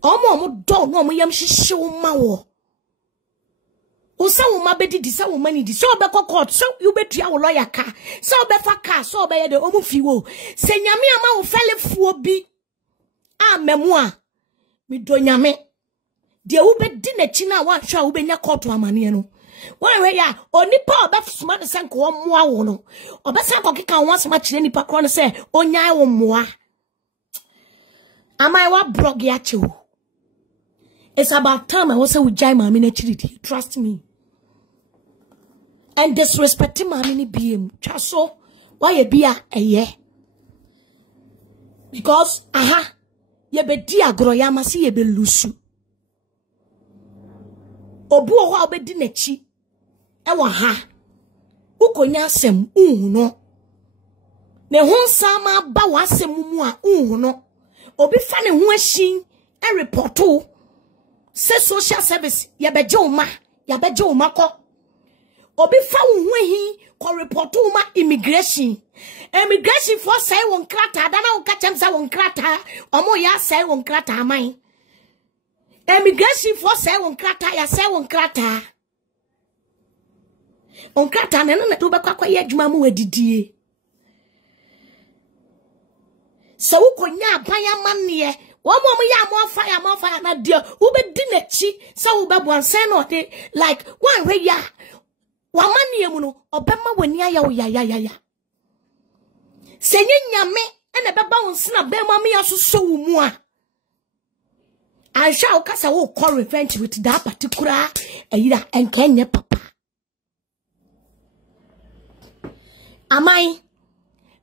Omo dog no mo yam show mawo. Osa wo ma bedi di sa wo mani di. So be court. So you be tua wo lawyer ka. So be fa car. So be de omo fiwo. Se nyame ama wo fele fuo bi. Memoa. Mi do nyame. De wo be di na chi na wa hwa wo be nya court amane no. Why ya onipa obefsuma de senko wo moa wo no obesa ko keka wo asema kire nipa kro no se onyan wo moa amai wa blog ya che wo it's about time I was say we jai mami na chiridi trust me and disrespecting mami ni biem twaso why ye bia eye because ye be di agro ya ma si ye be lusu obu ho obedi na chi ewa ha ukonya asem no ne ho sama ba wasem mu a no obi fa ne ho ahyin e reporto se social service ya beje uma ko obi fa ho ahin ko reporto ma immigration for say won krata da na wo ka chem say won krata omo ya say won krata man immigration for say won krata ya say won krata on krata na na to be kwakwa ye adwuma mu wadidie so wo konya aban amanne wo mo ya mo fire na dia wo be di na chi so wo be bonsen no de like one way ya wa manne mu no obema wani aya wo ya senye nyame ena beba wo nsina be ma me asoso wo mu a I shall cast a walk call revenge with that particular Aida and Kenya papa. Am I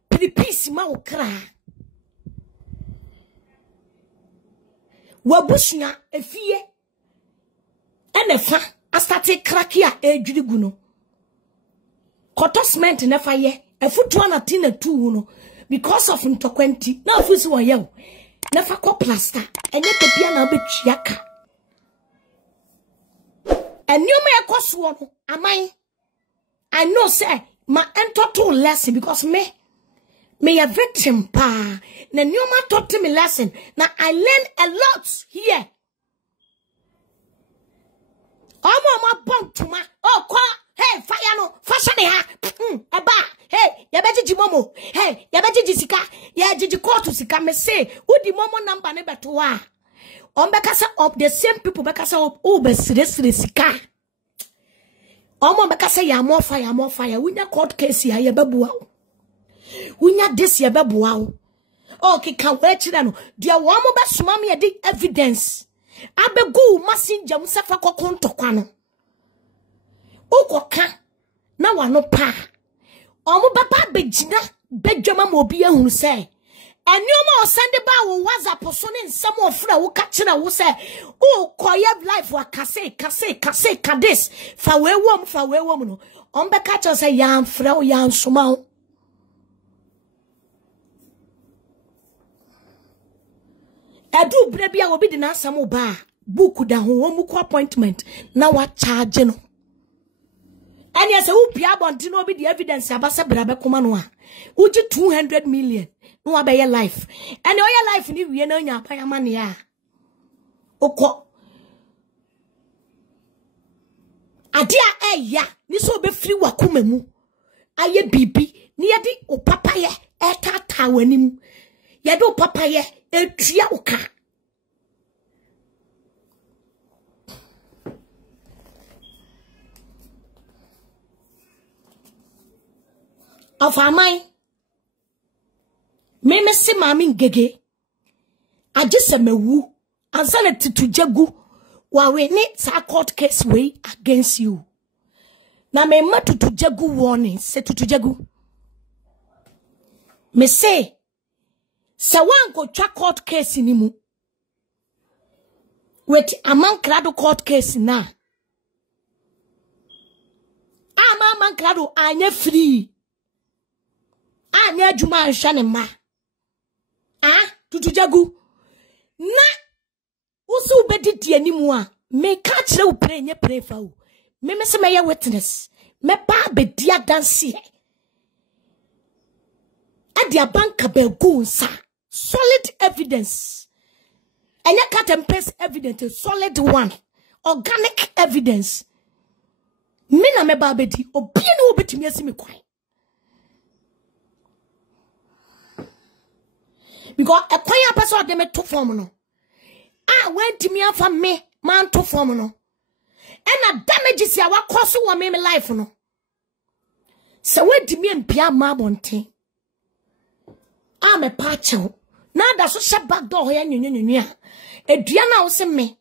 pretty piece ma cry? Wabushia a fear and a fa I started crackia a juguno. Cotosment in a fire, a foot one at tin 2 because of into 20. Now, if we saw you. Never call plaster. And yet the piano be chiaka. And you may cost one. Am I know, sir, my enter to lesson because me a victim pa. Na new man taught me lesson. Now I learn a lot here. Mama bump to my hey fire no fashion ha eba hey ya beji momo hey ya beji sika ya jiji court sika me say who the momo number ne beto wa on bekasa of the same people bekasa of be sire sika omo bekasa ya more fire wunya court case ya bebua wunya this ya bebua okay can we chira no dia wo mo be soma me the evidence abegu messenger musafa kokonto kwa no ukoka na wano pa omo baba begina bedwama ma obi ehunu se enioma osande ba wo WhatsApp so ne nsam ofra wo ka kira wo se o koye life wa kase kadis fa we wom no on be ka kira se ya mfra o ya nsoma o edu bre bia obi di na asam ba book da ho wo mu ko appointment na wa charge no. And yes, who Pia Bontino be the evidence abasa brabe kumanoa. Uji 200 million. No abe your life. And all your life ni we know nya payamania. Oko. Adia ya. Ni so be free wakumemu. Aye bibi. Ni yadi o papaye. Tata wenim. Yadi o papaye. Tria uka. Of our mind, me see mami ngege. I just say me woo. And sell it to jagu. While we need a court case way against you. Na me matu to jagu warning. Say to jagu. Me say one go track court case inimu. Wait, a man crado court case na. Man crado anye free. Anya juma anshane ma. Tutujagu. Na usu ubediti animu a. Me kachire upre nye prefa u. Me se me ye witness. Me pa bedia dansi. Adia banka begu nsa. Solid evidence. Enya cut and paste evidence. Solid one. Organic evidence. Me na me ba bedi. Obiye no obetimi asimi kwai. Because a quiet person de me to form no. Went to me for me, man to form no. And a damages ya wa cause wa me life no. So went to me and Pia Mabonte. I'm a patcho. Now that's shut back door here, a Diana was me.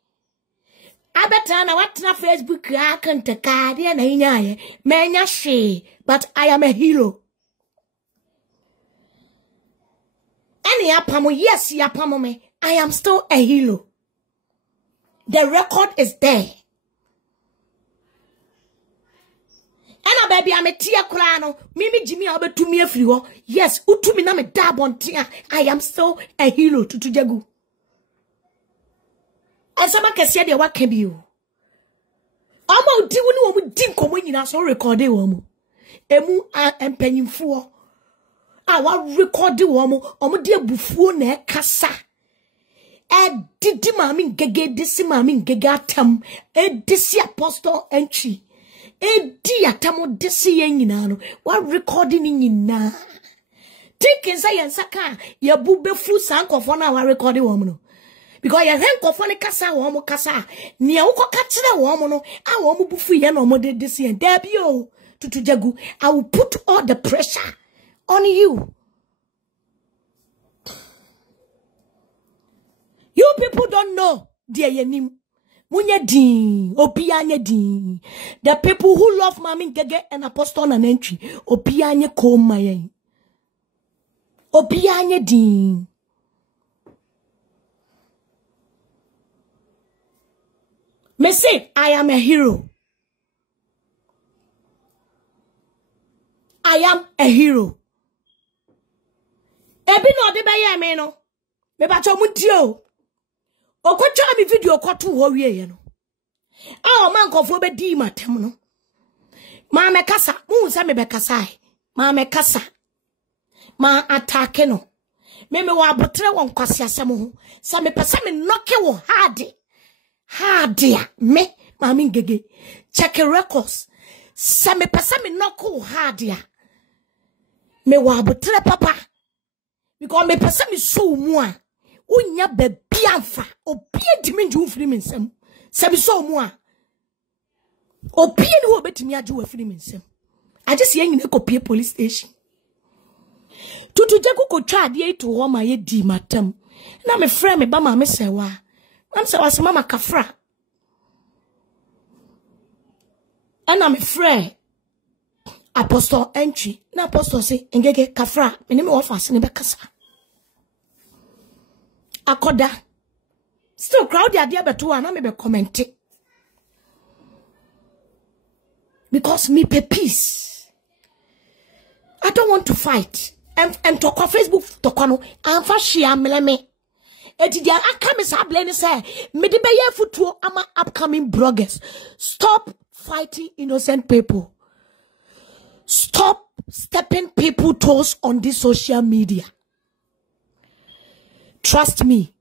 I bet I want na Facebook I can take card and I manya she, but I am a hero. Any apamo, yes, yapamo me. I am still a hero. The record is there. And a baby, I'm a tia crano. Mimi Jimmy Albert to me a free. Yes, utumi na me dab on tia. I am still a hero to Jagu. And someone can say the what can be you. Amo di woni wo mu din komo nyina so record e wo mu. Emu empanyimfo. Wa record wo mu. Omo de abufuo na e kasa. Didi mami ngege disi mami ngege atam. Disi apostle entry. Di atam disi ye nyina no. Wa recording nyina. Thinking say ensaka ya bube fu sankofo na wa record wo mu no. Because ya hen kofo ne kasa wo mu kasa. Nia wo koka kire wo mu no. A wo mu bufu ye na omo de disi en. There be o tutu Jagu. I will put all the pressure on you. You people don't know, dear Yenim. Munye din, opianye din. The people who love Mami Ngege and Apostle and entry, opianye komaye. Opianye din. Me say, I am a hero. I am a hero. Ebi no de baye me no. Me ba cho muntio. Okocha mi video kwatu ho wie no. Ah o man kofo be di matem no. Ma me kasa, mu se me be kasa. Ma me kasa. Ma attack no. Me wa abotre won kwase asem ho. Se me pese me knock wo hard ya me ma me ngege. Check records. Se me pese me knock wo hard ya. Me wa abotre papa. Because me pese me so mu a. Unya bebi amfa. Obi edimi nju mfiri me nsem. Se me so mu a. Obi ni wo betimi aju afiri me nsem. I just yen nyine kopie police station. Tutu jagu ko twa ade to ho ma ye di matam. Na me frɛ me ba ma me sewa. Mam se was mama kafra. Ana me frɛ Apostle entry. Na apostle say ngege kafra, me ne me office ne be kasa. Akoda. Still crowd ya dia beto na me be comment. Because me pe peace. I don't want to fight. And talk on Facebook to kono amfa shia mleme. Eti dia aka me sa blame say me de beye futuo ama upcoming bloggers. Stop fighting innocent people. Stop stepping people toes on this social media. Trust me.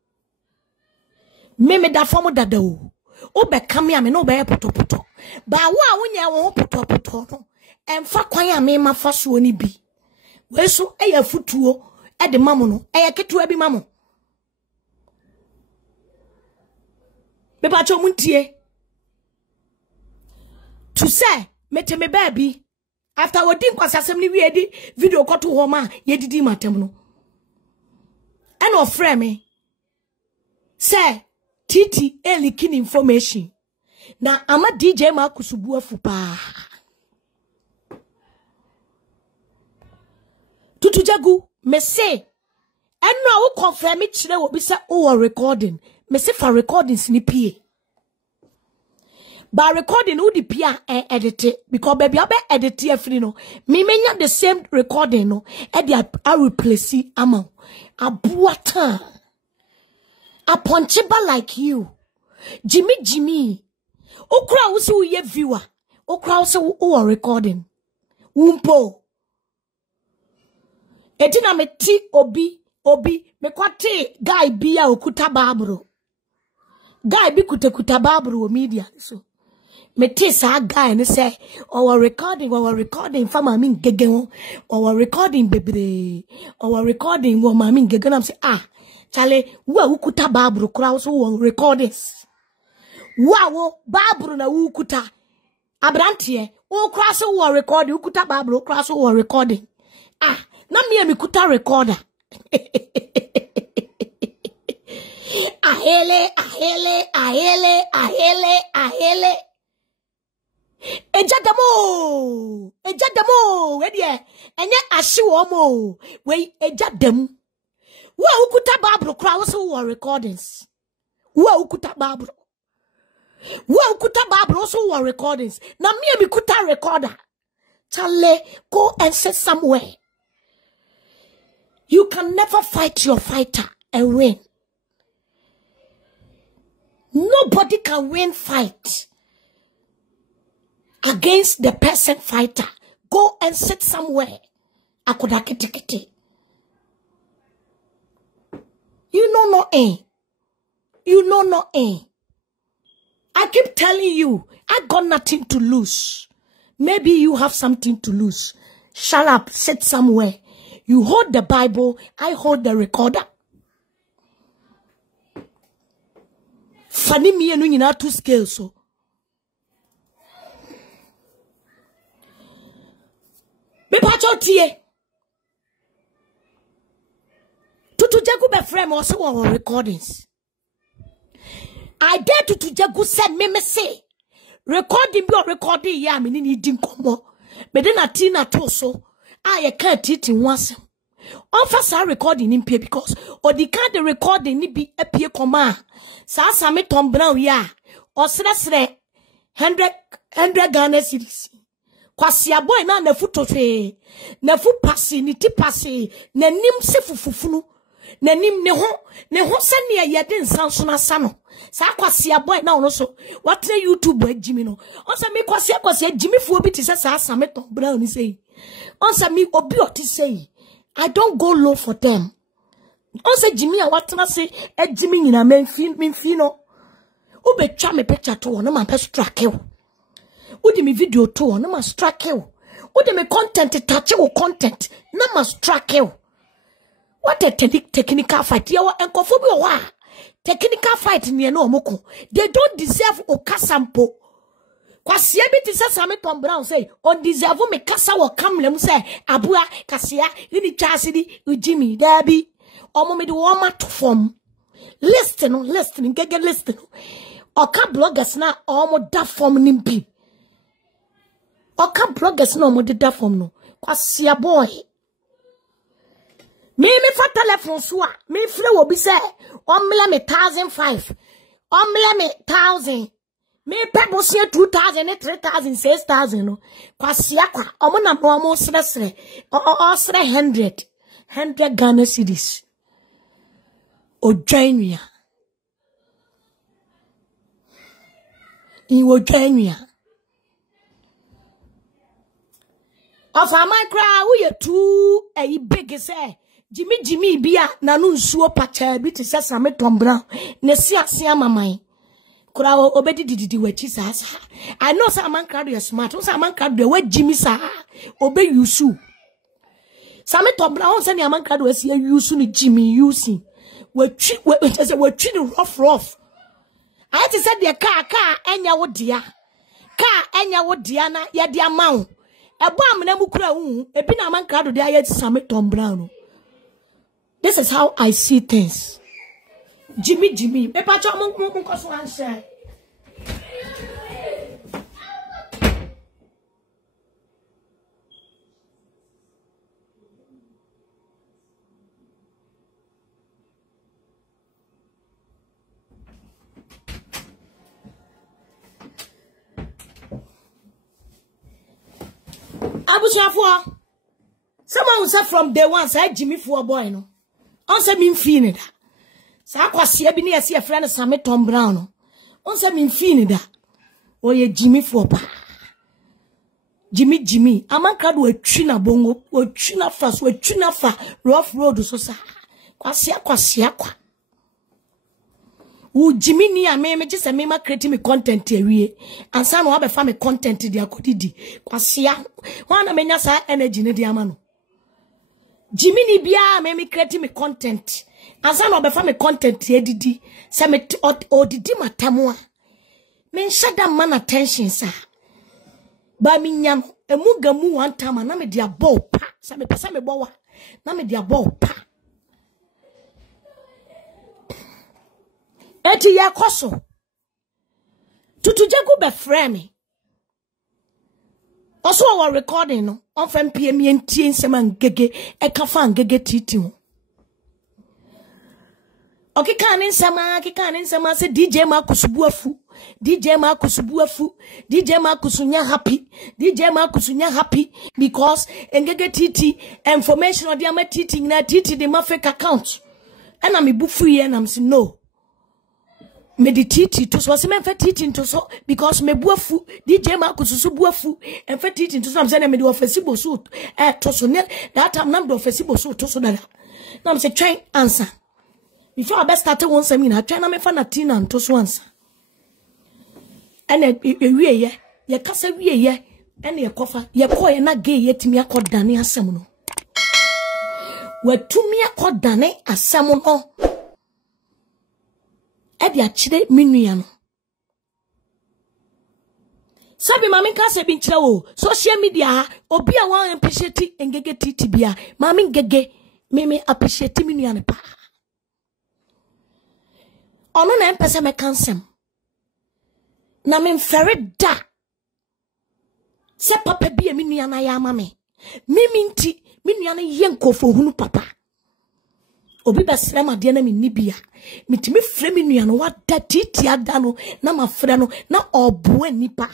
Me da fomo dada o. Obe kame ame no be puto. Ba wa wonya wo puto no. Emfa kwan ame ma fa so ni bi. We so eya futuo e de mamo no. Eya ketua bi mamo. Me ba cho muntie. To say mete me baby after wodi nkwasasem ni wi edi video koto ho ma ye didi matem no. And of frame me say Titi elikin information. Na ama DJ Makusubu afupa. Tutu jagu me say eno wo confirm me chire wo bi say o recording. Me say for recordings ni pie. Ba recording wo di pia edit because baby I be edit afri no. Me menya the same recording no e dey I replace ama. Abuata. A punchable like you. Jimmy. Okra usi uye viewer. Okra usi uwa recording. Umpo. Etina me ti obi. Me kwa te guy biya okuta babro. Guy bi kuta babro o media. So. Me ti sa guy ne say, our recording, fama min gege our recording bebre. Our recording wo ma min gege. I'm say, Chale, ukuta babru kura so recordings. Wo babru na ukuta. Abrantie, ukura so recording, ukuta babru kura so recording. Na mi kuta recorder. Ahele. Ejadamo, wedie, enye ashiwo mo, we ejadam. Wa ukuta babro kura so recordings. Wa ukuta babro so recordings. Na mi kuta recorder. Chale, go and sit somewhere. You can never fight your fighter and win. Nobody can win fight against the person fighter. Go and sit somewhere. Akodakete. You know no I keep telling you, I got nothing to lose. Maybe you have something to lose. Shut up, sit somewhere. You hold the Bible, I hold the recorder. Fani mi enu nyina to scale so. Me pacho tie. Tutu jagu be frame also our recordings. I dare Tutu jagu said me say. Recording be or recording ya me ni di nkomo. Me de na ti na to so. I can't teach in once. Officer recording in pay because or the kind of recording ni be a pay coma. Sa me Tom Brown ya or sre 100 Ghana cedis. Kwasi boy na futo fe na fu passe ni ti passe na nim se fufufunu Nanim ne ho sani ya yede nsanso na sa no. Sa kwasia boy na ono so. What na YouTube Jimmy no. Onsa me kwasia Jimmy fu obi ti se sa Sameton Brown ni say. Onsa me obi oti say. I don't go low for them. Onsa Jimmy a watna say Jimmy nyina menfi no. Ube twa me picture to no man pe strike you. Udi me video to no man strike you. Udi me content touch you content no man strike you. What a technical fight. Yawa enkofobi wa. Technical fight ni no omoko. They don't deserve okasampo. Kwa siyebi ti se Sameton Brown say, on deserve me kasa wa kamlem say, abua kasia, ini chasidi, Jimmy, Debbie. Omo me di wama to form. Listen, get listen. Oka bloggers na omo da form nimpi. Oka bloggers na omo da form no. Kwa siya boy. Me fa telephone so a me frɛ wo bi sɛ ɔmmela me 1,500 ɔmmela me 1,000 me pebo se 2,000 3,000 6,000 no kwasia kwa ɔmo na ɔmo srɛsrɛ ɔsrɛ 100 Ghana cedis odwanua iwo dwanua ofa my cry wo ye too big say Jimmy bia na no nsuo pacha bi te se Sameton Brown na si ase amaman kura obedi didi wachi sa I know say Amankra you smart say Amankra do we Jimmy sa obe yusu Sameton Brown say ni Amankra do asi yusu ni Jimmy using we twi ni rough I te say de car enya wo dia na ye dia mawo ebo amena mu kura hu ebi na Amankra do dia ye Sameton Brown. This is how I see things. Jimmy. Me pacho mon koso answer. Abushafo. Someone who said from day one say Jimmy for boy no. Onse mi mfini da. Sa kwasia bi ne yesi e friend Sameton Brown no. Onse mi mfini da. Oye Jimmy for pa. Jimmy. Amankra do atwi na bongo, atwi na fa so atwi na fa rough road so sa. Kwasia kwa. Wo Jimmy ni a me gise me ma create me content awie. Ansa no abefa me content di akodidi. Kwasia. Wana menya sa energy ne di ama no. Jimmy ni bia me create me content. Ansa no obefa me content edidi. Se me odidi matamu a. Me nshada man attention sa. Ba mi nyam emugamu one time na me dia ball pa. Se me pesa me bowa. Na me dia ball pa. Eti ya koso. Tutujegu be frame. Also our recording no. On fem PM yentie nsema ngege e kafa ngege titi ho. Okika ne nsema se DJ Makusubu afu. DJ Makusunya happy because ngege titi information odi ama titi na titi de ma fake account. And I'm bufu ye and I'm say no. Me di titi to so se me fa titi to so because me buafu DJ Makususu buafu and fa titi to so I'm saying me do official so to so that time nam do official so to so that. Now I'm say try answer. Before I best started one seminar, try na me fa na tina and to so answer. And ye kasa wie ye and ye kofa ye ko ye na gay yetimi akodane asem no. Watumi akodane asem no. Ebi achire minua no. Sabi mami ka se bi nchira wo social media obi a wan appreciate ngege titi bia mami ngege me appreciate minua ne pa. Ono na empese me kansem. Na me mfere da. Se papa bi minua na ya mame. Mimi nti minua na ye nkofo hunu papa. Obi besre ma de na me nibia. Mitimi frɛ me nua no wada titi ada no na ma frɛ no na oboa nipa.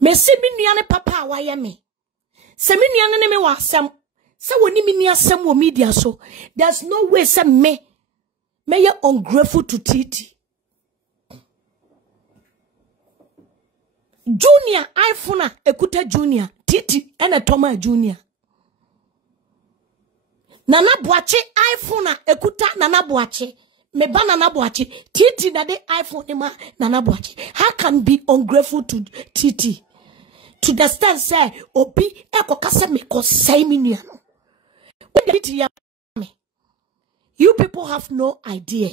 Me si me nua ne papa wa ye me. Se me nua ne me wa asem. Se woni me ni asem wo media so. There's no way se me ye ungrateful to Titi. Junior iPhone ekuta Junior Titi ene Toma Junior. Nana Boache iPhone ekuta Nana Boache. Me ba Nana Boache. Titi na de iPhone ma Nana Boache. How can be ungrateful to Titi? To the stand say obi eko kase me ko say me nua no. You people have no idea.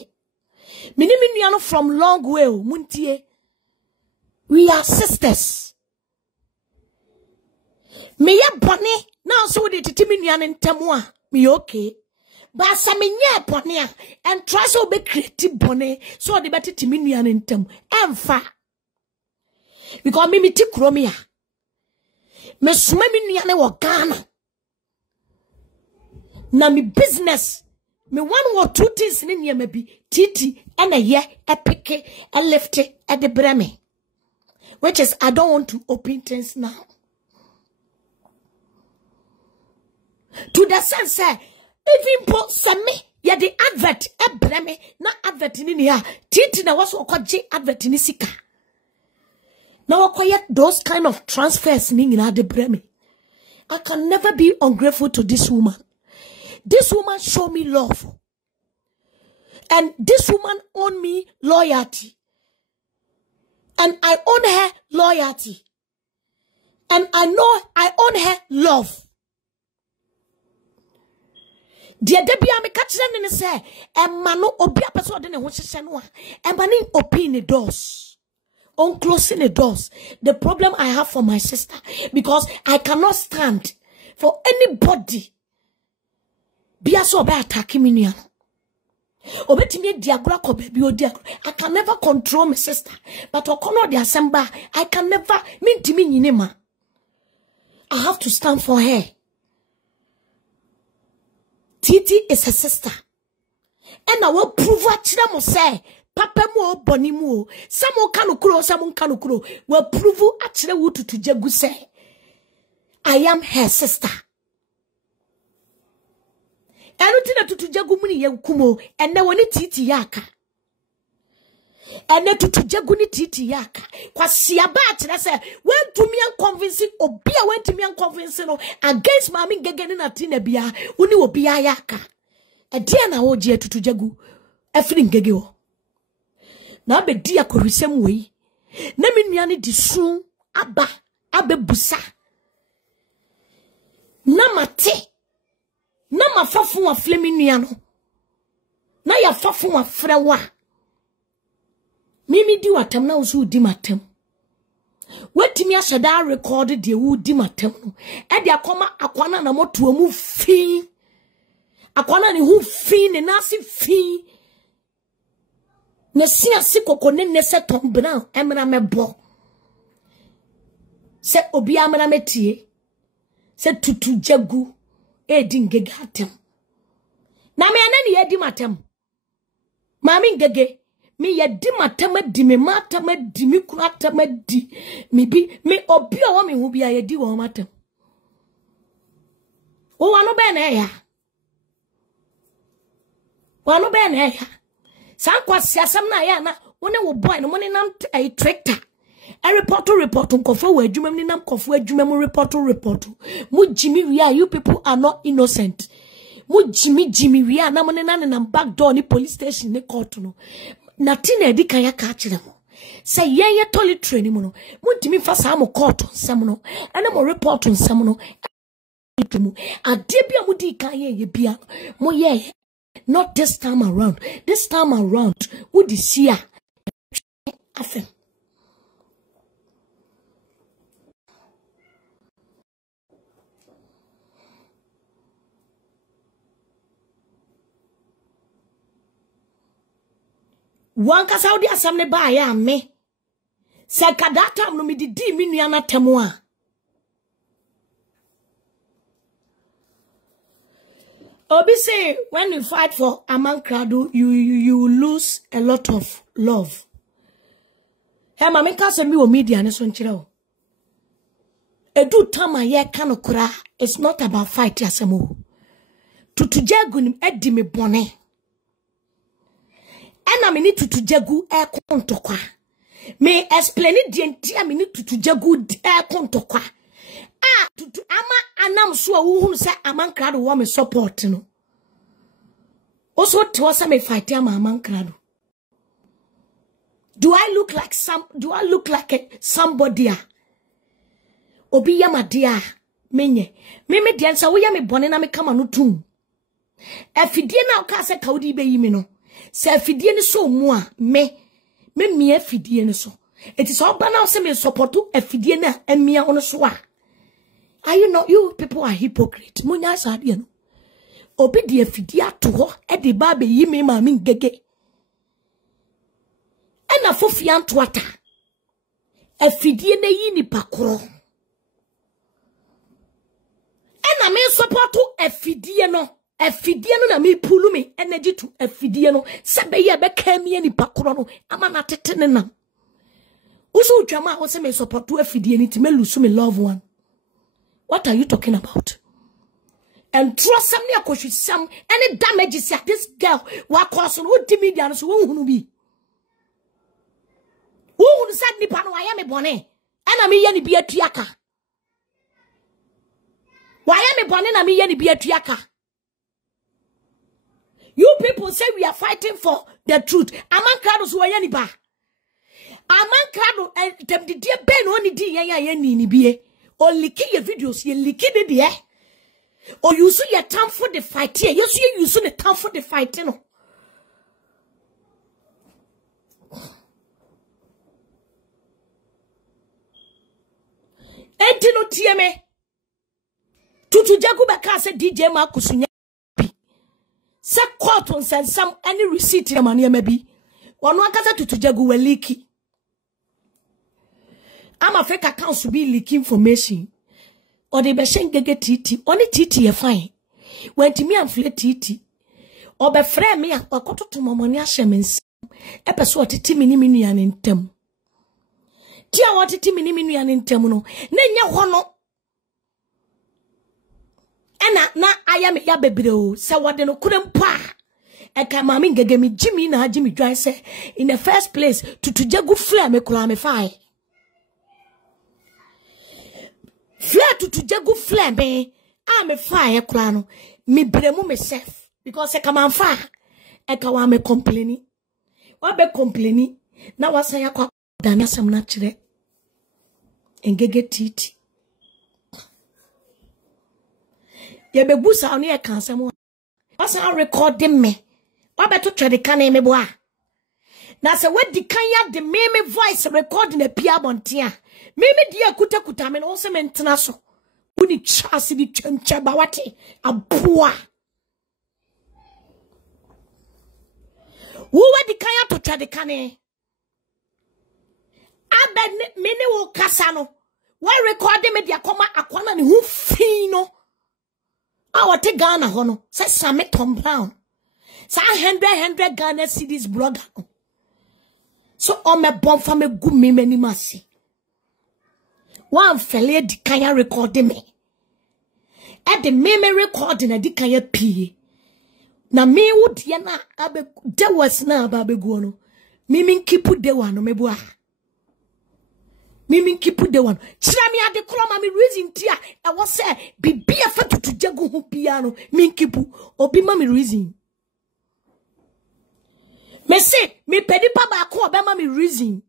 Mini nua no from long way muntie. We are sisters. Me ya bone na so de titi me nua ntemu a me okay. But some nye bone a and try so be creative bone so de betiti me nua ntemu. Emfa. Because me ti kromia. Me suma me nua ne wo Ghana. Na me business. Me one or two things in ye maybe Titi and a ye a pick a lift at the breme. Which is I don't want to open things now. To the sense even put some me ya the advert a breme na advert in here. Titi na was okoje advert in sika. Now quiet those kind of transfers in the breme. I can never be ungrateful to this woman. This woman show me love. And this woman own me loyalty. And I own her loyalty. And I know I own her love. Dear Debbie, I'm a catcher and say, and Mano Obia Person and Washington, and Maning open the doors. On closing the doors. The problem I have for my sister, because I cannot stand for anybody. Bia so ba attacking me niano. Obetimi diagra ko baby o diagra. I can never control my sister. But okono de asamba, I can never mintimi nyinema. I have to stand for her. Titi is a sister. And I will prove what chira mo say. Papa mo boni mo. Samo kanukuro, samo kanukuro. Will prove achire wutu to jegu say. I am her sister. Enutina tutu jagu muni ye kumo ene woni Titi yaka. Ene tutu jagu ni Titi yaka. Kwa siaba atira se when to me an convincing obia when to me an convincing no against mami gegeni na tina bia uni obia yaka. E dia na oje tutu jagu efri ngege wo. Na be dia korisem wei. Na me nuane disu aba abebusa. Na mate na mafafu wa flemi nuano. Na ya fafu wa frewa. Mimi di watem na usu di matem. Weti mi asada record de wu di matem no. E de akoma akwana na moto mu fi. Akwana ni hu fi ne nasi fi. Ne si kokone ne se tombra emra mebo. Se obi amra metie. Se tutu jagu edi ngege atem. Na me anani yedi matem. Mami ngege mi yedi matem di me matem di mi kuratem di mi bi me obi owo mi hu bia yedi wo matem. O wanu be na ya. Wanu be na ya. San kwasi asem na ya na woni wo boy no money nam a tractor. A report nkofo wa adwuma ni nam nkofo adwuma mu report mu jimi wi you people are not innocent. Mu jimi wi na mo ne nam back door ni police station ni court no na tina edi kan ya ka kire mo say ye toli training mo no mu jimi fa sa mo court nsem no ana mo report nsem no ade bia mu di kan ye bia mo ye not this time around would the see afem. Wanka Saudi asamne ba ya me. Se kadata no mi di mi nua na temo a. Obi say when you fight for Amankrado, you lose a lot of love. Hey, mama ka se mi o media ne so nchire o. Edu tama ye kanokura. It's not about fight yasemu. Tutujegu ni edi me bone. Ena mini tutujegu kontokwa. Me explain it dienti a mini tutujegu kontokwa. Ah, tutu ama anam so a se amankrado wo me support no. Also to say me fight ama amankrado. Do I look like somebody? Obi yamadia menye. Me diansa wo ya me bone na me kama no tum. Afidie na ka se ka wodi be yi me no. Se afidie ni so mu a me afidie ni so. It is all banal se me support afidie na emia ono so a. Are you people are hypocrite. Munya sade no. Obi di afidie ato ho e de ba be yi me ma me ngege. Ena fofia nto ata. Afidie na yi ni pakoro. Ena me support afidie no. Afidie no na me pulu me energy to afidie no. Sebe ye be kami ni pakoro no. Ama na tete ne nam. Uso utwama wo se me support afidie ni ti me lose me loved one. What are you talking about? And trust some near some any damages that this girl what cause no media so who be. Who said ni pano I am a bonnet? And I mean any be a triaka. Why am a bonnet? I mean any be a triaka. You people say we are fighting for the truth. Among crowds who are any bar. Among crowd and them the dear Ben only dia ni be. Or licky your videos, you licky the air. Or you see your time for the fight here. You see you the time for the fight, you know. Entino TMA. Tutu Jagu Bakasa DJ Marcus. Sa cotton send some any receipt in money maybe. One wakasa tutu Jagu were leaky. I'm a fake account to be leak information. Or the beshen gege titi. Only titi ye fine. When to me and fled titi. Or be frame me or koto to momonia shemens. Epeso titi mini an intem. Tia what titi mini an intemuno. Nenya hono. Ena na ayame ya bebro. Sa wadeno couldn't pa. Eka mami gege mi Jimmy na Jimmy dry say. In the first place, to jagu flare me kula me fine. Flare to jagu flare me. I'm a fire crano. Me bremu myself. Because I come on fire. Eka wa me complaining. Wa be complaining. Na wa say akwa dana sam na chire. Engege titi. Ye be busa oni e kan sam wa. Wasa recording me. Wa be to twede kan me boa. Na se we di kan ya de me voice recording e pia bontia. Me dia kuta me no se mentena so. Uni chasi di chemcha bawate abua. Wo we di kan ya to twede kan e. Abe me ne wo kasa no. We recording me dia koma akwana ne hu fino. Awate Ghana hono. Se Same Tom Brown. Sa 100 Ghana CDs blogger. So on me bon fa me gu me mani masi. One felle di kanya recording me. E de me recording di kanya pie. Na me wo de na abe de was na aba be gu no. Me min kipu de wa no me bua. Me min kipu de wa no. Chira me ade kro ma me reason tia. E wo se bibia fa tutu jagu hu pia no. Min kipu obi ma me reason. Me say me pedi pa ba ko obi ma me reason.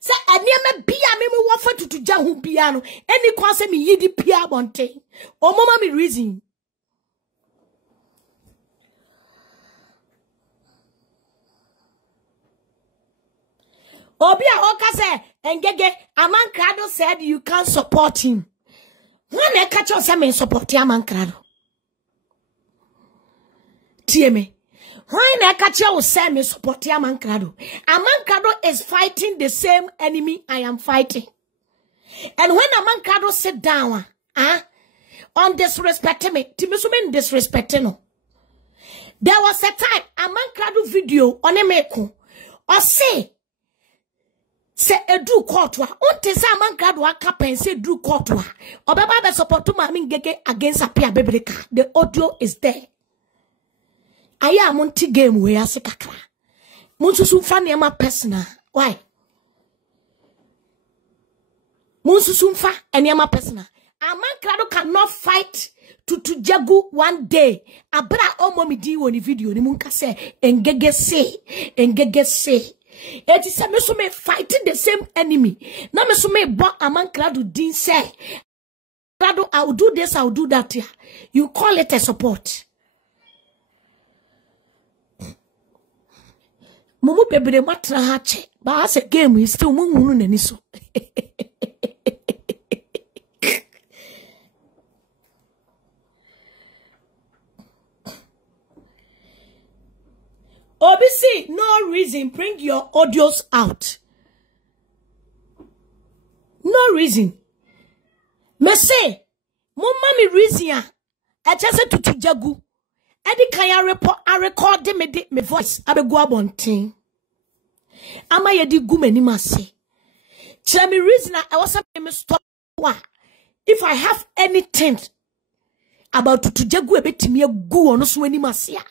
Se aniema bia me mu wo fa tutu jagu pia no. Eni kwa se me yidi pia bonte. O mama me reason. Obia Oka say engege Amankrado said you can't support him. When I catch us me support Amankrado. TMA. When I catch you say me support Amankrado. Amankrado is fighting the same enemy I am fighting. And when Amankrado sit down, on disrespecting me, Timisumen disrespecting no. There was a time Amankrado video on a meko or say se edu court wa unte sa Amankrado aka pen se edu court wa obeba be support Mami Ngege against Apia Bebreka. The audio is there. Aya amunti game we ase kakra. Munsusu fa niema personal. Why? Munsusu fa niema personal. Amankrado cannot fight to Jagu one day. Abra omo mi di woni video ni munka se Ngege say. It is a me fighting the same enemy. Na me so me bo Amankrado din say. Krado, I will do this, I will do that here. You call it a support. Mumu bebere matra hache. Ba as a game is still mumu neniso. OBC, no reason, bring your audios out. No reason. Me say, mumma mi reason ya. Echase tutu Jagu. Edi kaya record me voice. Abe go abontin. Ama yedi gu meni mase. Chile me reason I was me stop. If I have anything about tutu Jagu ebetimi gu ono so eni mase ya.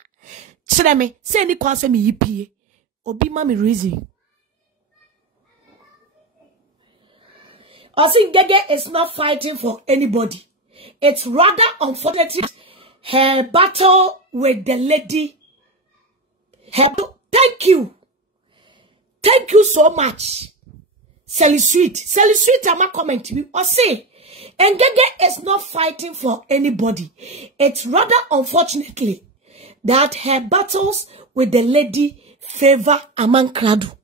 Chile me say ni kwanse mi yipie. Obi ma mi reason. Osi Ngege is not fighting for anybody. It's rather unfortunate her battle with the lady. Thank you. Thank you so much. Sally Sweet, I'm a comment to you. Osi Ngege is not fighting for anybody. It's rather unfortunately that her battles with the lady favor Amankrado.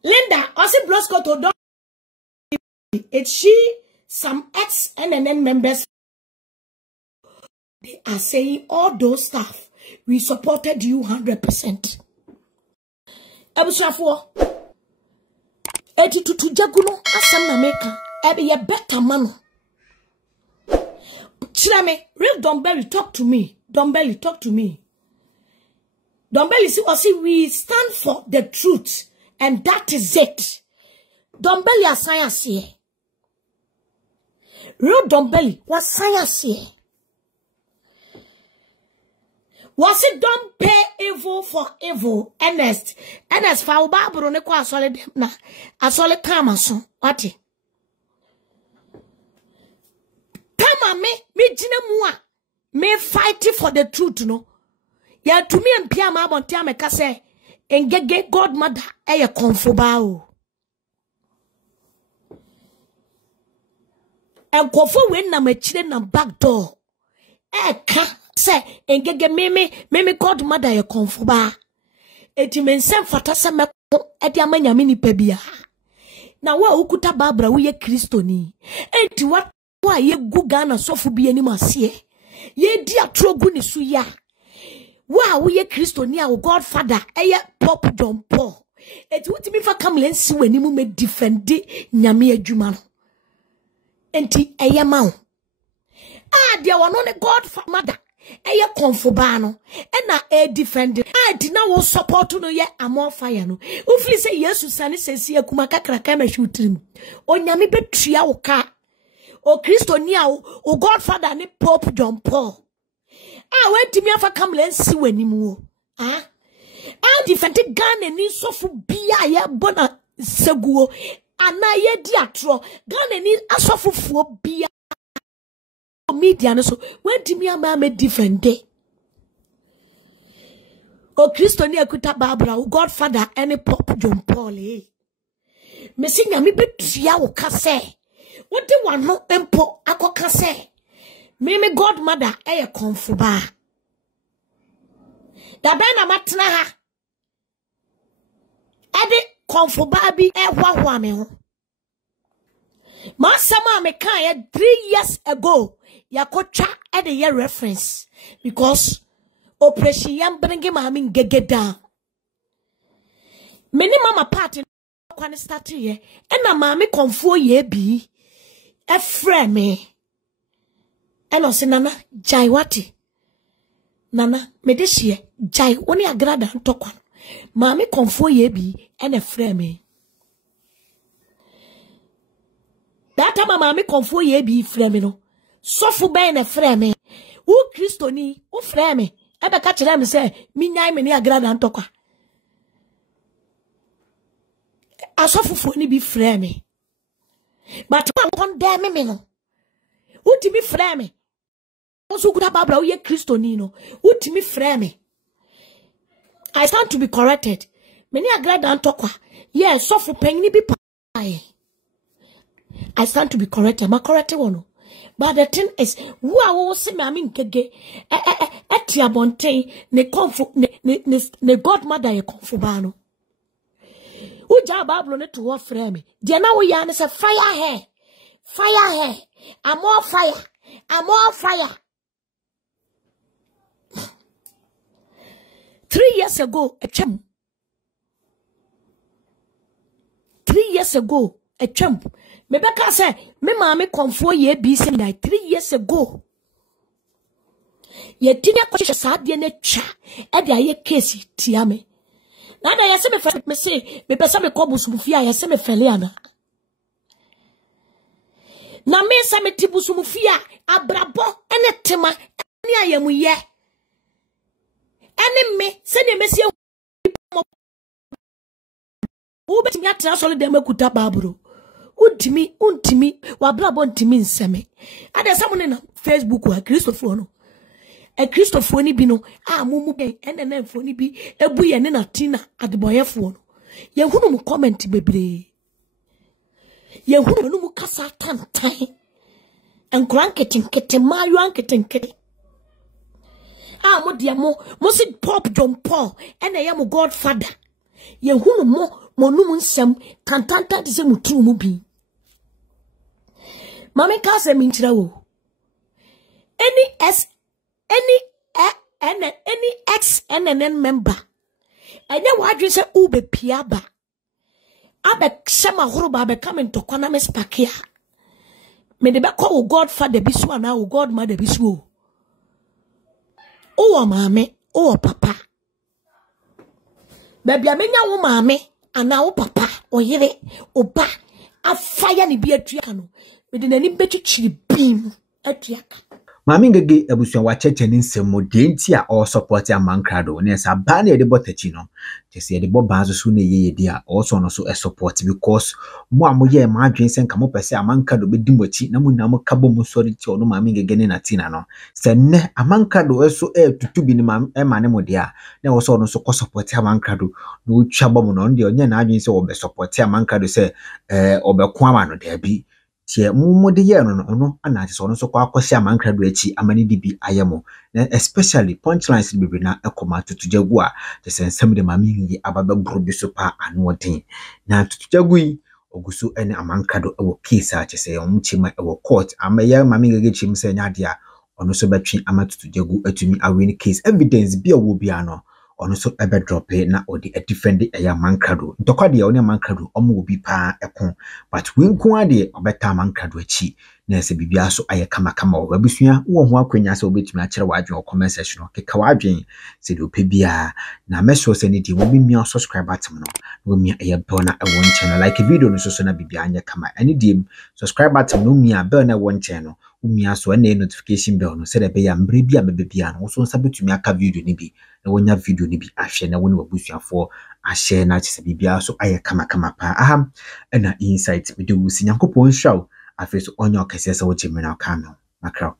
Linda, also Brosco to do it's she, some ex-NNN members, they are saying all those stuff. We supported you 100%. Ebusafo, eti tutu Jagu no asem na meka, ebe ye better man. Chilame, real Dombelly, talk to me. Dombelly, talk to me. Dombelly, see, we stand for the truth. And that is it. Dombelly a science here. Real Dombelly was science here. Was it don't pay evil for evil? Ernest for Bible ne kwa asole dem na asole kama so. What? Kama me jina mua me fight for the truth no. Ya to me mpia ma abonte ameka say Ngege godmother eye konfoba o. Enkofo we na machire na back door. Eka say Ngege meme godmother eye konfoba. Eti mensem fata se me edi amanyame ni pebia. Na wa ukuta Barbara wo ye Kristoni. Enti wa ye guga na sofu bi ani masie. Ye di atrogu ni su ya. Wow, we ye Christonia, Godfather, Pop John Paul. It would me for come lensi when you me defend Nyame Jumano. Enti Ayamau. Ah, there were not a Godfather, Confobano, and I defended. I did not support no yet a more fire. No, if you say yes, Susani says, here, Kumaka Krakama shoot him. O Nyame Betria o ka. O Christonia, o Godfather, ni Pop John Paul. Ah, went to me for come let's see anymore. Ah, I defended gun and in sofu bia ya bona seguo. Ana ye diatro gun and in asofu for bia media so went to me a mama defend day. O Christonia kuta Barbara, o Godfather, any Pop John Paul. Missing a me betria o kase. What do one no empo ako kase? Meme godmother eye konfuba. Da ben na matna ha. Ade konfuba bi ehwahwa me ho. Masama me kan 3 years ago yakotwa ade ye reference because operation yam bringe Mami Ngege down. Many mama party kwane start ye e na Mami konfuo ye bi e frame me. Eno sinana jaiwati Nana, medeshie, jai, oni agrada ntokwa. Mami konfo yebi, ene freme. That time mami konfo yebi freme no. Sofu be ene freme. U Kristo ni, u freme. Ebe kachira mi se, mi nyai me ni agrada ntokwa. Asofu fo ni bi freme. But one condemn me no. Uti mi freme. Also good Barbara, ye Christo Nino. Uti mi freme. I stand to be corrected. Many are glad and talk. Yes, so for paying ni be pie. I stand to be corrected. I'm corrected one. But the thing is, who I will see me, I mean, Etia Bonte, ne godmother, ye confubano. Uja Bablo to what frame. Dear now we are say fire here. Fire here. I'm more fire. I'm more fire. 3 years ago, a chump. 3 years ago, a chump. Rebecca said, me mammy come 4 years busy night 3 years ago. Ye tinha coach sad ye cha, and I case tiame. Nada ya se me say, me pesa me kobus mufia ya se me feliana. Na me se me tibus mufia, abrabo, ene tema, ene ayemu ye. Ene me, se ne me se ube timi atra sole de me kuta babro. Untimi, wabrabo ntimi nseme. Ade samone na Facebook wa Christopher no. E Christopher ni bi no mumu be ene foni bi ebu ye ne na Tina adeboyefo no ye hunu mu comment bebre ye hunu no mu kasa tantan enkran ketenkete mayo anketenkete mo dia mo si Pop John Paul ene ye mo Godfather ye hunu mo no mu nsem tantanta de se mutru mu bi mame ka se minchira wo any ex-NNN member. I know what you say, Ube Piaba. Abe Shama Huruba be coming to Konames Pakia. Me de call Godfather Biswa now, Godmother Biswo. Oh, mammy, oh, papa. Baby, I mean, now, mammy, and now, papa, or yere, or ba, a fire ni be a triano. We didn't any better chili beam at Triaka. Mami ngege ebusuan wacheche ni nsemo de nti a all support amankrado na esa ba na edebo tachi no tese edebo banzo so na yeye dia also no so support because mo amoye ma adwen sen kamo pese amankrado be dimochi na mo na mo kabo mo sori ti ono mami ngege ne na tina no se ne amankrado eso tutu bi ni ma ne mo dia na wo so no so ko support amankrado no twabo mo no de onye na adwen se wo be support amankrado se obeko ama no da bi tie mumode ye no ana so no so kwa akwose amankrado achi amani dibi ayemo especially punchlines bibi na ekoma tutujagu a tesensem de mami ngi ababa brobi so pa anoden na tutujagu yi oguso ene amankrado ewo case a chese omchima ewo court amaye mami ngi chim se nyade a ono so betwe amatutujagu atumi awin case evidence bi owo bia no ono so ebe drop na odi a defend eya mankrado ntokwa de oni mankrado omo obi pa ekon but wenku ade obeta mankrado achi na se bibia so aye kama obusua wo ho akwanya se obetumi a kire wadwen comment section keka wadwen se de opebia na meso se ne di wo mi subscribe button no wo mi aye bell na e won channel like video no so na bibia anya kama ani di subscribe button no mi a bell na won channel umia so na notification bell no se de be ya mbre bia bebia no so nsa betumi aka video ni bi na wonya video ni bi ahwe na woni wabusuafo ahye na chese bibia so aye kama pa na insight me do si nyankopon hwaw afeso onyo kese se wo chimena ka no makra